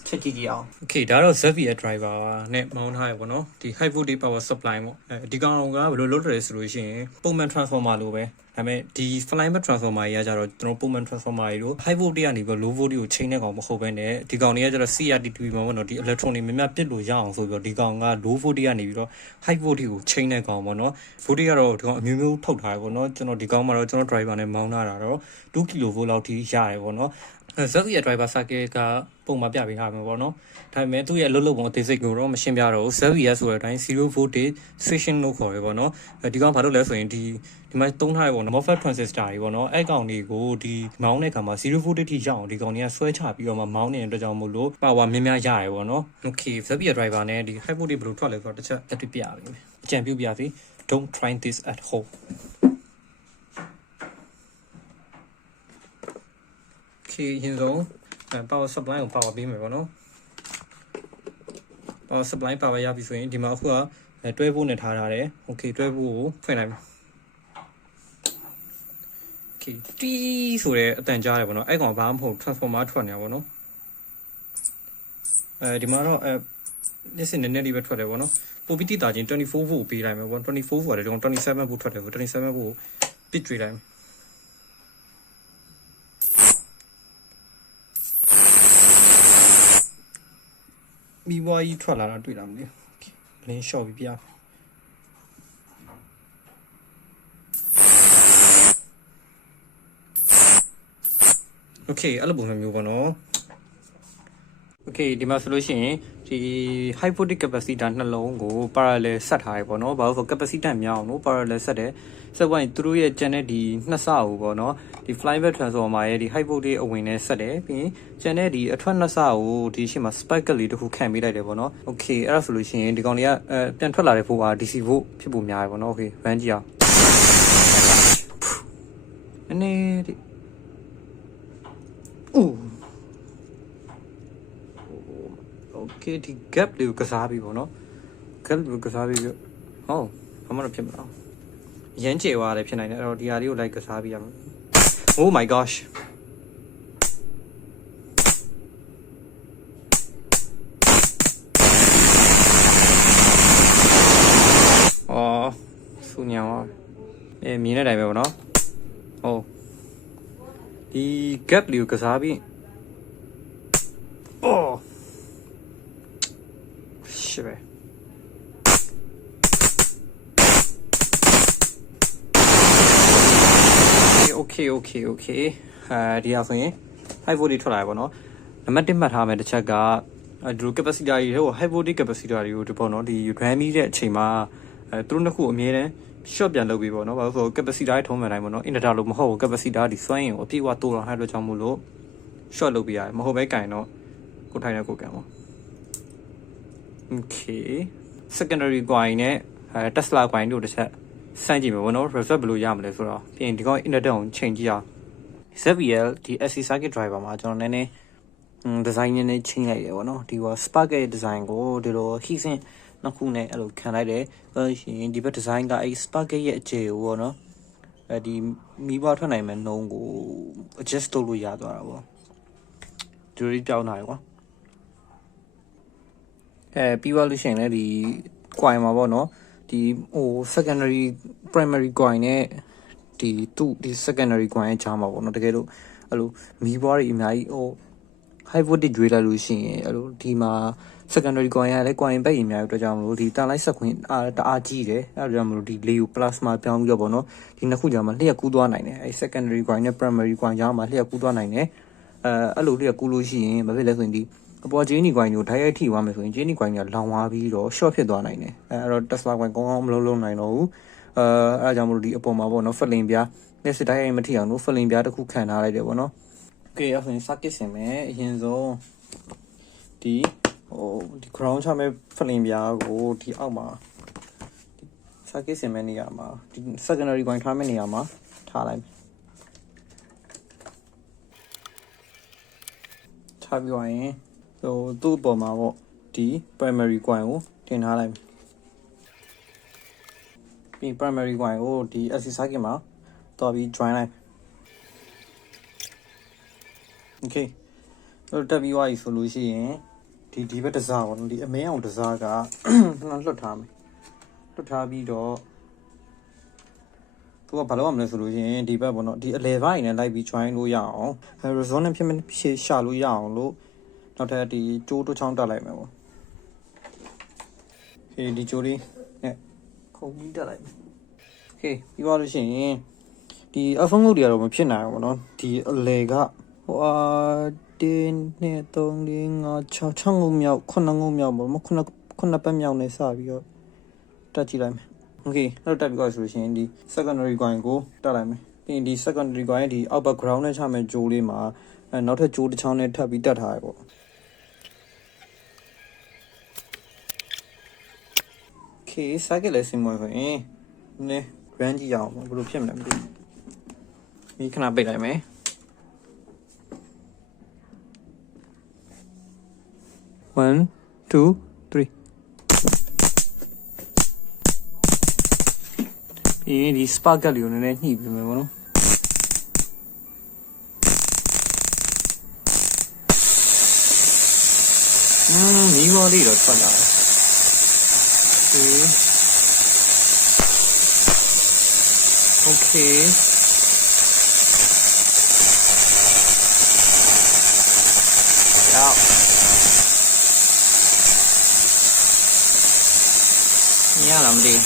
ချက်ကြည့်အောင် okay ဒါတော့ ZVS driver နဲ့မောင်းထားရပေါ့နော်ဒီ high voltage power supply ပေါ့ဒီကောင်ကဘယ်လိုလုပ်တယ်ဆိုလို့ရှိရင်ပုံမှန် transformer လိုပဲဒါပေမဲ့ဒီ flying back transformer ကြီးကကြတော့ကျွန်တော်ပုံမှန် transformer ကြီးတို့ high voltage ကနေပြီး low voltage ကိုချိန်တဲ့ကောင်မဟုတ်ဘဲနဲ့ဒီကောင်တွေကကြတော့ CRT မှာပေါ့နော်ဒီ electron တွေများများပြစ်လို့ရအောင်ဆိုပြီးတော့ဒီကောင်က low voltage ကနေပြီးတော့ high voltage ကိုချိန်တဲ့ကောင်ပေါ့နော် voltage ကတော့ဒီကောင်အမျိုးမျိုးထုတ်ထားတယ်ပေါ့နော်ကျွန်တော်ဒီကောင်မှာတော့ကျွန်တော် driver နဲ့မောင်းထားတာတော့2 kV လောက်ထိရတယ်ပေါ့နော်ZVS driver circuit ကပုံမှာပြပေးထားမှာပေါ့နော်ဒါပေမဲ့သူ့ရဲ့အလုပ်လုပ်ပုံအသေးစိတ်ကိုတော့မရှင်းပြတော့ဘူး ZVS ဆိုတဲ့အတိုင်း0 voltage switching လို့ခေါ်ရပေါ့နော်ဒီကောင်ဘာလို့လဲဆိုရင်ဒီမှာသုံးထားရပေါ့နော် MOSFET transistor တွေပေါ့နော်အဲ့ကောင်တွေကိုဒီမောင်းတဲ့အခါမှာ0 voltage ထိရအောင်ဒီကောင်တွေကဆွဲချပြီးတော့မှမောင်းနေတဲ့အတွက်ကြောင့်မို့လို့ power များများရတယ်ပေါ့နော် okay ZVS driver နဲ့ဒီ high voltage ဘယ်လိုထွက်လဲဆိုတော့တစ်ချက်တက်ပြပြရမယ်အကြံပြုပြစီ don't try this at homeရင်ဆုံး power supply ကို power ပေးမယ်ပေါ့နော် power supply power ရပြီဆိုရင်ဒီမှာအခုကတွဲဖို့နဲ့ထားထားတယ် okay တွဲဖို့ကိုဖွင့်လိုက်မယ် okay တီးဆိုတဲ့အတန်ကြားတယ်ပေါ့နော်အဲ့ကောင်ဘာမှမဟုတ် transformer ထွက်နေတာပေါ့နော်ဒီမှာတော့လက်စနည်းနည်းလေးပဲထွက်တယ်ပေါ့နော်ပိုပြီးတိတာချင်း24 volt ပေးလိုက်မယ်ပေါ့24 volt တယ်ဒီကောင်27 volt ထွက်တယ်ဆို27 volt ပစ်ကြွေးလိုက်မယ်မိဘကြီးထွက်လာတာတွေ့လားမသိဘူးလင်းလျှော့ပြီးပြโอเคအဲ့လိုပုံစံမျိုးပေါ့နော်โอเคဒီမှာဆိုလို့ရှိရင်ဒီ high voltage capacitor နှလုံးကို parallel ဆက်ထားရပေါ့နော်ဘာလို့ဆို capacitor များအောင်လို့ parallel ဆက်တယ်ဆက်ပိုင်းသူတို့ရဲ့ channel ဒီနှစ်ဆကိုပေါ့နော်ဒီ flyback transformer ရဲ့ဒီ high voltage အဝင်နဲ့ဆက်တယ်ပြီးရင် channel ဒီအထွက်နှစ်ဆကိုဒီရှေ့မှာ spike လေးတစ်ခုခံပေးလိုက်တယ်ပေါ့နော် okay အဲ့ဒါဆိုလို့ရှိရင်ဒီကောင်တွေကပြန်ထွက်လာတဲ့ဖို့က DC volt ဖြစ်ဖို့များတယ်ပေါ့နော် okay ဗန်းကြည့်အောင်အနေဒီokay ဒီ gap လေးကိုကစားပြီးပေါ့နော် gap လေးကိုကစားပြီးဟောဘာမှတော့ဖြစ်မလားရမ်းကျေသွားတယ်ဖြစ်နိုင်တယ်အဲ့တော့ဒီဟာလေးကိုလိုက်ကစားပြီးရမယ် oh my gosh ဆူညောင်းမြင်တဲ့အတိုင်းပဲပေါ့နော်ဟုတ် ဒီ gap လေးကိုကစားပြီးအော်ရှစ်ပဲโอเคဒီဟာဆိုရင် high voltage ထွက်လာပြီပေါ့နော်နံပါတ်1မှတ်ထားမယ်တစ်ချက်ကဒီလို capacitor တွေဟို high voltage capacitor တွေကိုဒီပေါ့နော်ဒီ RAM ကြီးတဲ့အချိန်မှာသူတို့နှစ်ခုအမြဲတမ်း short ပြန်လုပ်ပြီးပေါ့နော်ဘာလို့ဆို capacitor တွေထုံးမှန်တိုင်းပေါ့နော် inverter လို့မဟုတ်ဘူး capacitor ဒီစွမ်းအင်ကိုအပြည့်အဝတိုးအောင်ဟိုက်လို့ကြောင့်မို့လို့ short လုပ်ပြရတယ်မဟုတ်ပဲကင်တော့ကိုထိုင်တဲ့ကိုကံပေါ့ okay secondary coin နဲ့Tesla coin တို့တစ်ချက်စမ်းကြည့်မယ်ပေါ့နော် reset ဘယ်လိုရမလဲဆိုတော့ပြီးရင်ဒီကောင် internet ကိုချိန်ကြည့်အောင် ZBL ဒီ SC circuit driver မှာကျွန်တော်နည်းနည်း design နည်းနည်းချိန်လိုက်တယ်ပေါ့နော်ဒီက spark ရဲ့ design ကိုဒီလို heatsink နှစ်ခုနဲ့အဲ့လိုခံလိုက်တယ်ဆိုရှင်ဒီဘက် design ကအဲ့ spark ရဲ့အကျယ်ကိုပေါ့နော်ဒီမီးပွားထွက်နိုင်မဲ့နှုံးကို adjust လုပ်လို့ရသွားတာပေါ့ဒီလိုပြောင်းလာတယ်ကွာပြီးသွားလို့ရှိရင်လည်းဒီ coin မှာပေါ့နော်ဒီဟို secondary primary coin နဲ့ဒီ secondary coin ရဲ့ကြားမှာပေါ့နော်တကယ်လို့အဲ့လိုမီးပွားတွေအများကြီးဟို high voltage တွေလိုက်လို့ရှိရင်အဲ့လိုဒီမှာ secondary coin ရလဲ coin ပဲအများကြီးအတွက်ကြောင့်မလို့ဒီတန်လိုက်ဆက်ခွင့်တအားကြီးတယ်အဲ့ဒါကြောင့်မလို့ဒီလေကို plasma ပြောင်းပြီးတော့ပေါ့နော်ဒီနှစ်ခုကြားမှာလျှက်ကူးသွားနိုင်တယ်အဲ့ secondary coin နဲ့ primary coin ကြားမှာလျှက်ကူးသွားနိုင်တယ်အဲ့လိုလျှက်ကူးလို့ရှိရင်ဘာဖြစ်လဲဆိုရင်ဒီအပေါ် Genie coin ကိုဓာတ်ရိုက်ထိသွားမယ်ဆိုရင် Genie coin ကလောင်သွားပြီးတော့ short ဖြစ်သွားနိုင်တယ်အဲ့တော့ Tesla coin ကောင်းကောင်းမလုပ်နိုင်တော့ဘူးအဲ့ဒါကြောင့်မလို့ဒီအပေါ်မှာပေါ့နော်ဖလင်ပြားလက်စစ်ဓာတ်ရိုက်မထိအောင်လို့ဖလင်ပြားတစ်ခုခံထားလိုက်တယ်ပေါ့နော် Okay အဲ့ဆိုရင် circuit ဆင်မယ်အရင်ဆုံးဒီground ချမဲ့ဖလင်ပြားကိုဒီအောက်မှာဒီ circuit ဆင်မဲ့နေရာမှာဒီ secondary coin ထားမဲ့နေရာမှာထားလိုက်ထားပြီးရင်သူ့အပေါ်မှာပေါ့ဒီ primary coin ကိုတင်ထားလိုက်ပြီး primary coin ကိုဒီ AC circuit မှာတော်ပြီး join လိုက် Okay အဲ့တက်ပြီးသွားပြီဆိုလို့ရှိရင်ဒီဘက်တစားပေါ့နော်ဒီအမဲအောင်တစားကလွတ်ထားမယ်လွတ်ထားပြီးတော့သူကဘာလို့ရမလဲဆိုလို့ရှိရင်ဒီဘက်ပေါ့နော်ဒီအလဲပိုင်းနဲ့လိုက်ပြီး join လို့ရအောင် resonance ဖြစ်ရှာလို့ရအောင်လို့နောက်ထပ်ဒီကြိုးတစ်ချောင်းတက်လိုက်မယ်ပေါ့ဒီကြိုးလေးနဲ့ခုံပြီးတက်လိုက်မယ် Okay ပြီးသွားလို့ရှိရင်ဒီ iPhone ငုတ်တွေကတော့မဖြစ်နိုင်ဘူးပေါ့နော်ဒီအလဲကဟို1 2 3 4 5 6 6ငုံမြောက်9ငုံမြောက်ပေါ့9ပတ်မြောက်နဲ့စပြီးတော့တက်ကြည့်လိုက်မယ် Okay အဲ့တော့တက်ပြီးတော့ဆိုလို့ရှိရင်ဒီ secondary coin ကိုတက်လိုက်မယ်ပြီးရင်ဒီ secondary coin ရဲ့ဒီ out background နဲ့ချမယ်ကြိုးလေးမှာနောက်ထပ်ကြိုးတစ်ချောင်းနဲ့ထပ်ပြီးတက်ထားရပေါ့ Okay စကလည်းစင်မွေးဆိုရင်နည်း run ကြည့်အောင်ဘယ်လိုဖြစ်မလဲမသိဘူးဒီခဏပိတ်လိုက်မယ်1 2 3ဒီ spark လေးကိုနည်းနည်းညှိပေးမယ်ပေါ့နော်မီးပေါ်လေးတော့ထွက်လာတယ်Okay Out Nha làm đi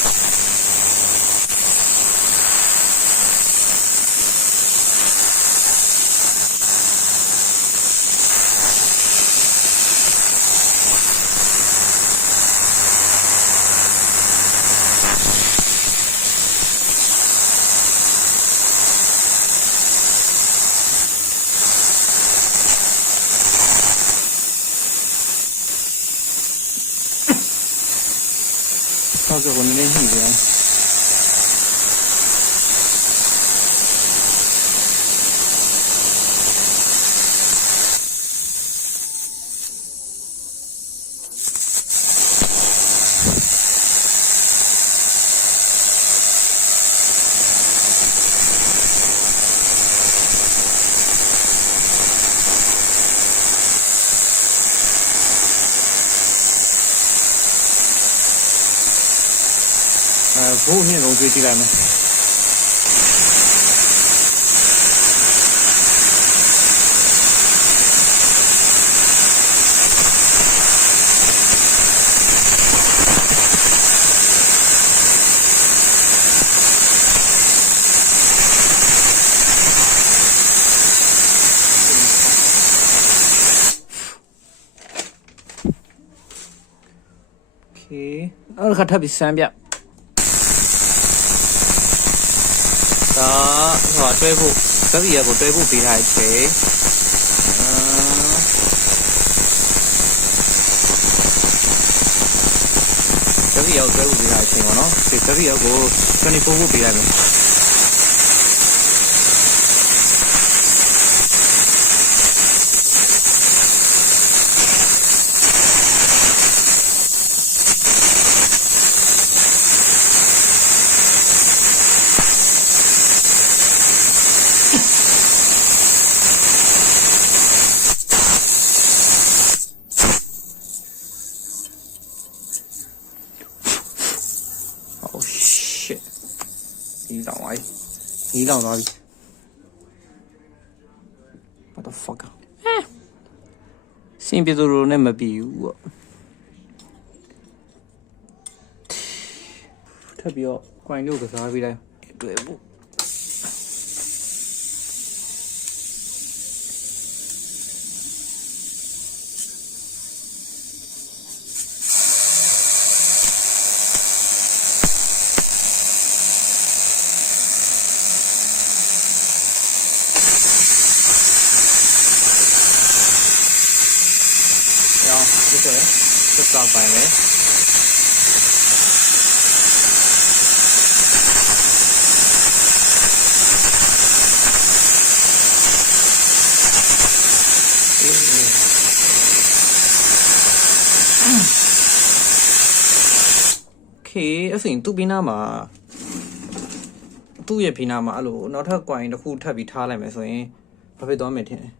Sao giờ còn nên gì vậy? Vô nhiên rồi chơi chỉ làm này နောက်တစ်ခါထပ်ပြီးစမ်းပြဒါဟိုတွဲဖို့ဘက်ဘီယာကိုတွဲဖို့ပေးထားတဲ့ချိန်ဘက်ဘီယာကိုတွဲဖို့ပေးထားတဲ့ချိန်ပေါ့နော်ဒီဘက်ဘီယာကို24ဖို့ပေးလိုက်မယ်你老哪里 ？What the fuck？ 先别做肉那么比我，特别关6个啥回来？对不？这啥摆嘞？OK， အဲ့ဆိုရင်သူ့ပြီးနားမှာသူ့ရဲ့ပြီးနားမှာအဲ့လိုနောက်ထပ် coin တစ်ခုထပ်ပြီးထားလိုက်မယ်ဆိုရင်ဘာဖြစ်သွားမလဲထင်တယ်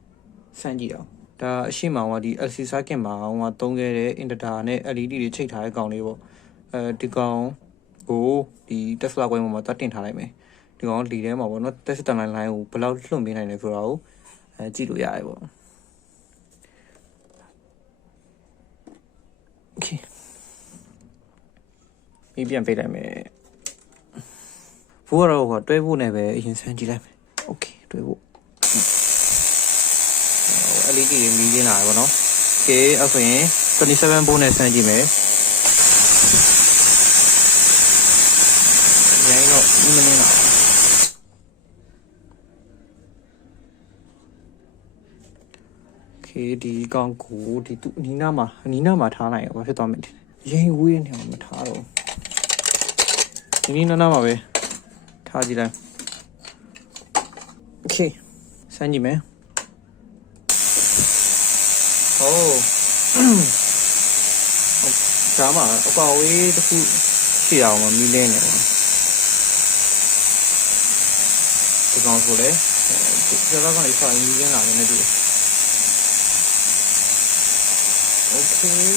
စမ်းကြည့်အောင်ဒါအရှိမောင်ကဒီ LC circuit မှာဟိုမှာသုံးခဲ့တဲ့ inverter နဲ့ LED တွေချိတ်ထားတဲ့ကောင်လေးပေါ့ဒီကောင်ကိုဒီ Tesla coin ပေါ်မှာတွတ်တင်ထားလိုက်မယ်ဒီကောင်လီထဲမှာပေါ့နော် Tesla line ကိုဘယ်လောက်လွှင့်ပေးနိုင်လဲဆိုတာကိုကြည့်လို့ရတယ်ပေါ့ Okay ပြီးပြန်ပေးလိုက်မယ်ဘိုးကတော့ဟိုတွဲဖို့နဲ့ပဲအရင်စမ်းကြည့်လိုက်မယ် Okay တွဲဖို့LED တွေမီးရင်းလာတယ်ပေါ့နော် Okay အဲ့ဆိုရင်27 volt နဲ့စမ်းကြည့်မယ်ရိုင်းတော့မင်းလာOkay ဒီကောင်ကိုဒီသူအနီးနားမှာထားလိုက်ရဘာဖြစ်သွားမလဲရိုင်းဝေးနေမှာမထားတော့ဒီနီးနားမှာပဲထားကြည့်လိုက် Okay စမ်းကြည့်မယ်ဒါမှအကွာဝေးတစ်ခုရှိအောင်မီးလဲနေတယ်ဒီကောင်ဆိုလေဒီဘက်ကနေဆက်မီးရင်းလာနေတယ် Okay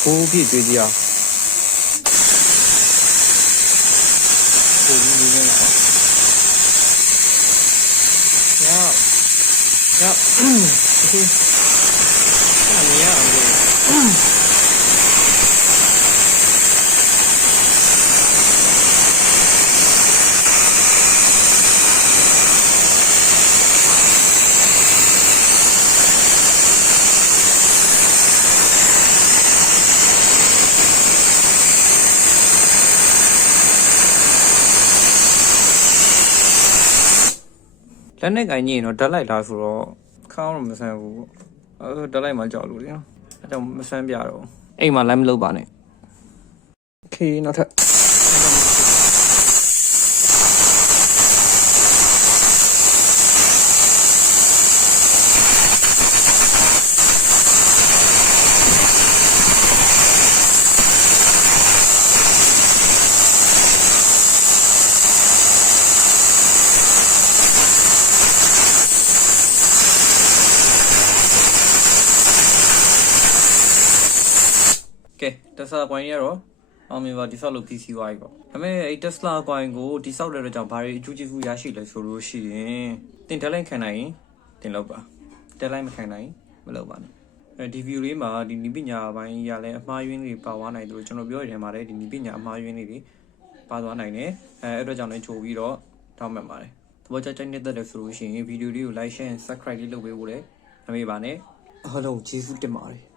ဟိုးပြည့်ကြွေးကြည့်အောင်ဟိုးမီးရင်းလာJa, okay. Ja, mehr also. လက်နဲ့ကင်ကြီးရင်တော့ဓာတ်လိုက်လားဆိုတော့ခေါင်းတော့မဆန်းဘူးဓာတ်လိုက်မှကြောက်လို့လေနော်အဲကြောင့်မဆန်းပြတော့အိမ်မှာလိုက်မလုပ်ပါနဲ့ Okay နောက်ထပ်Tesla coin ရတော့အောင်မြင်ပါတိဆောက်လို့ PC ဝိုင်းပေါ့ဒါပေမဲ့အဲ့ Tesla coin ကိုတိဆောက်တဲ့အတွက်ကြောင့်ဘာတွေအကျိုးကျေးဇူးရရှိလဲဆိုလို့ရှိရင်တင် deadline ခံနိုင်ရင်တင်လုပ်ပါ deadline မခံနိုင်မလုပ်ပါနဲ့အဲဒီ view လေးမှာဒီနိပညာပိုင်းရလဲအမှားယွင်းတွေပါသွားနိုင်တယ်လို့ကျွန်တော်ပြောရတဲ့မှာလဲဒီနိပညာအမှားယွင်းတွေပါသွားနိုင်တယ်အဲ့အတွက်ကြောင့်လည်းချိုးပြီးတော့တောင်းမှတ်ပါတယ် ဘောကြတဲ့ဆိုလို့ရှိရင်ဗီဒီယိုလေးကို like share and subscribe လေးလုပ်ပေးဖို့လည်းမမေ့ပါနဲ့အားလုံးကျေးဇူးတင်ပါတယ်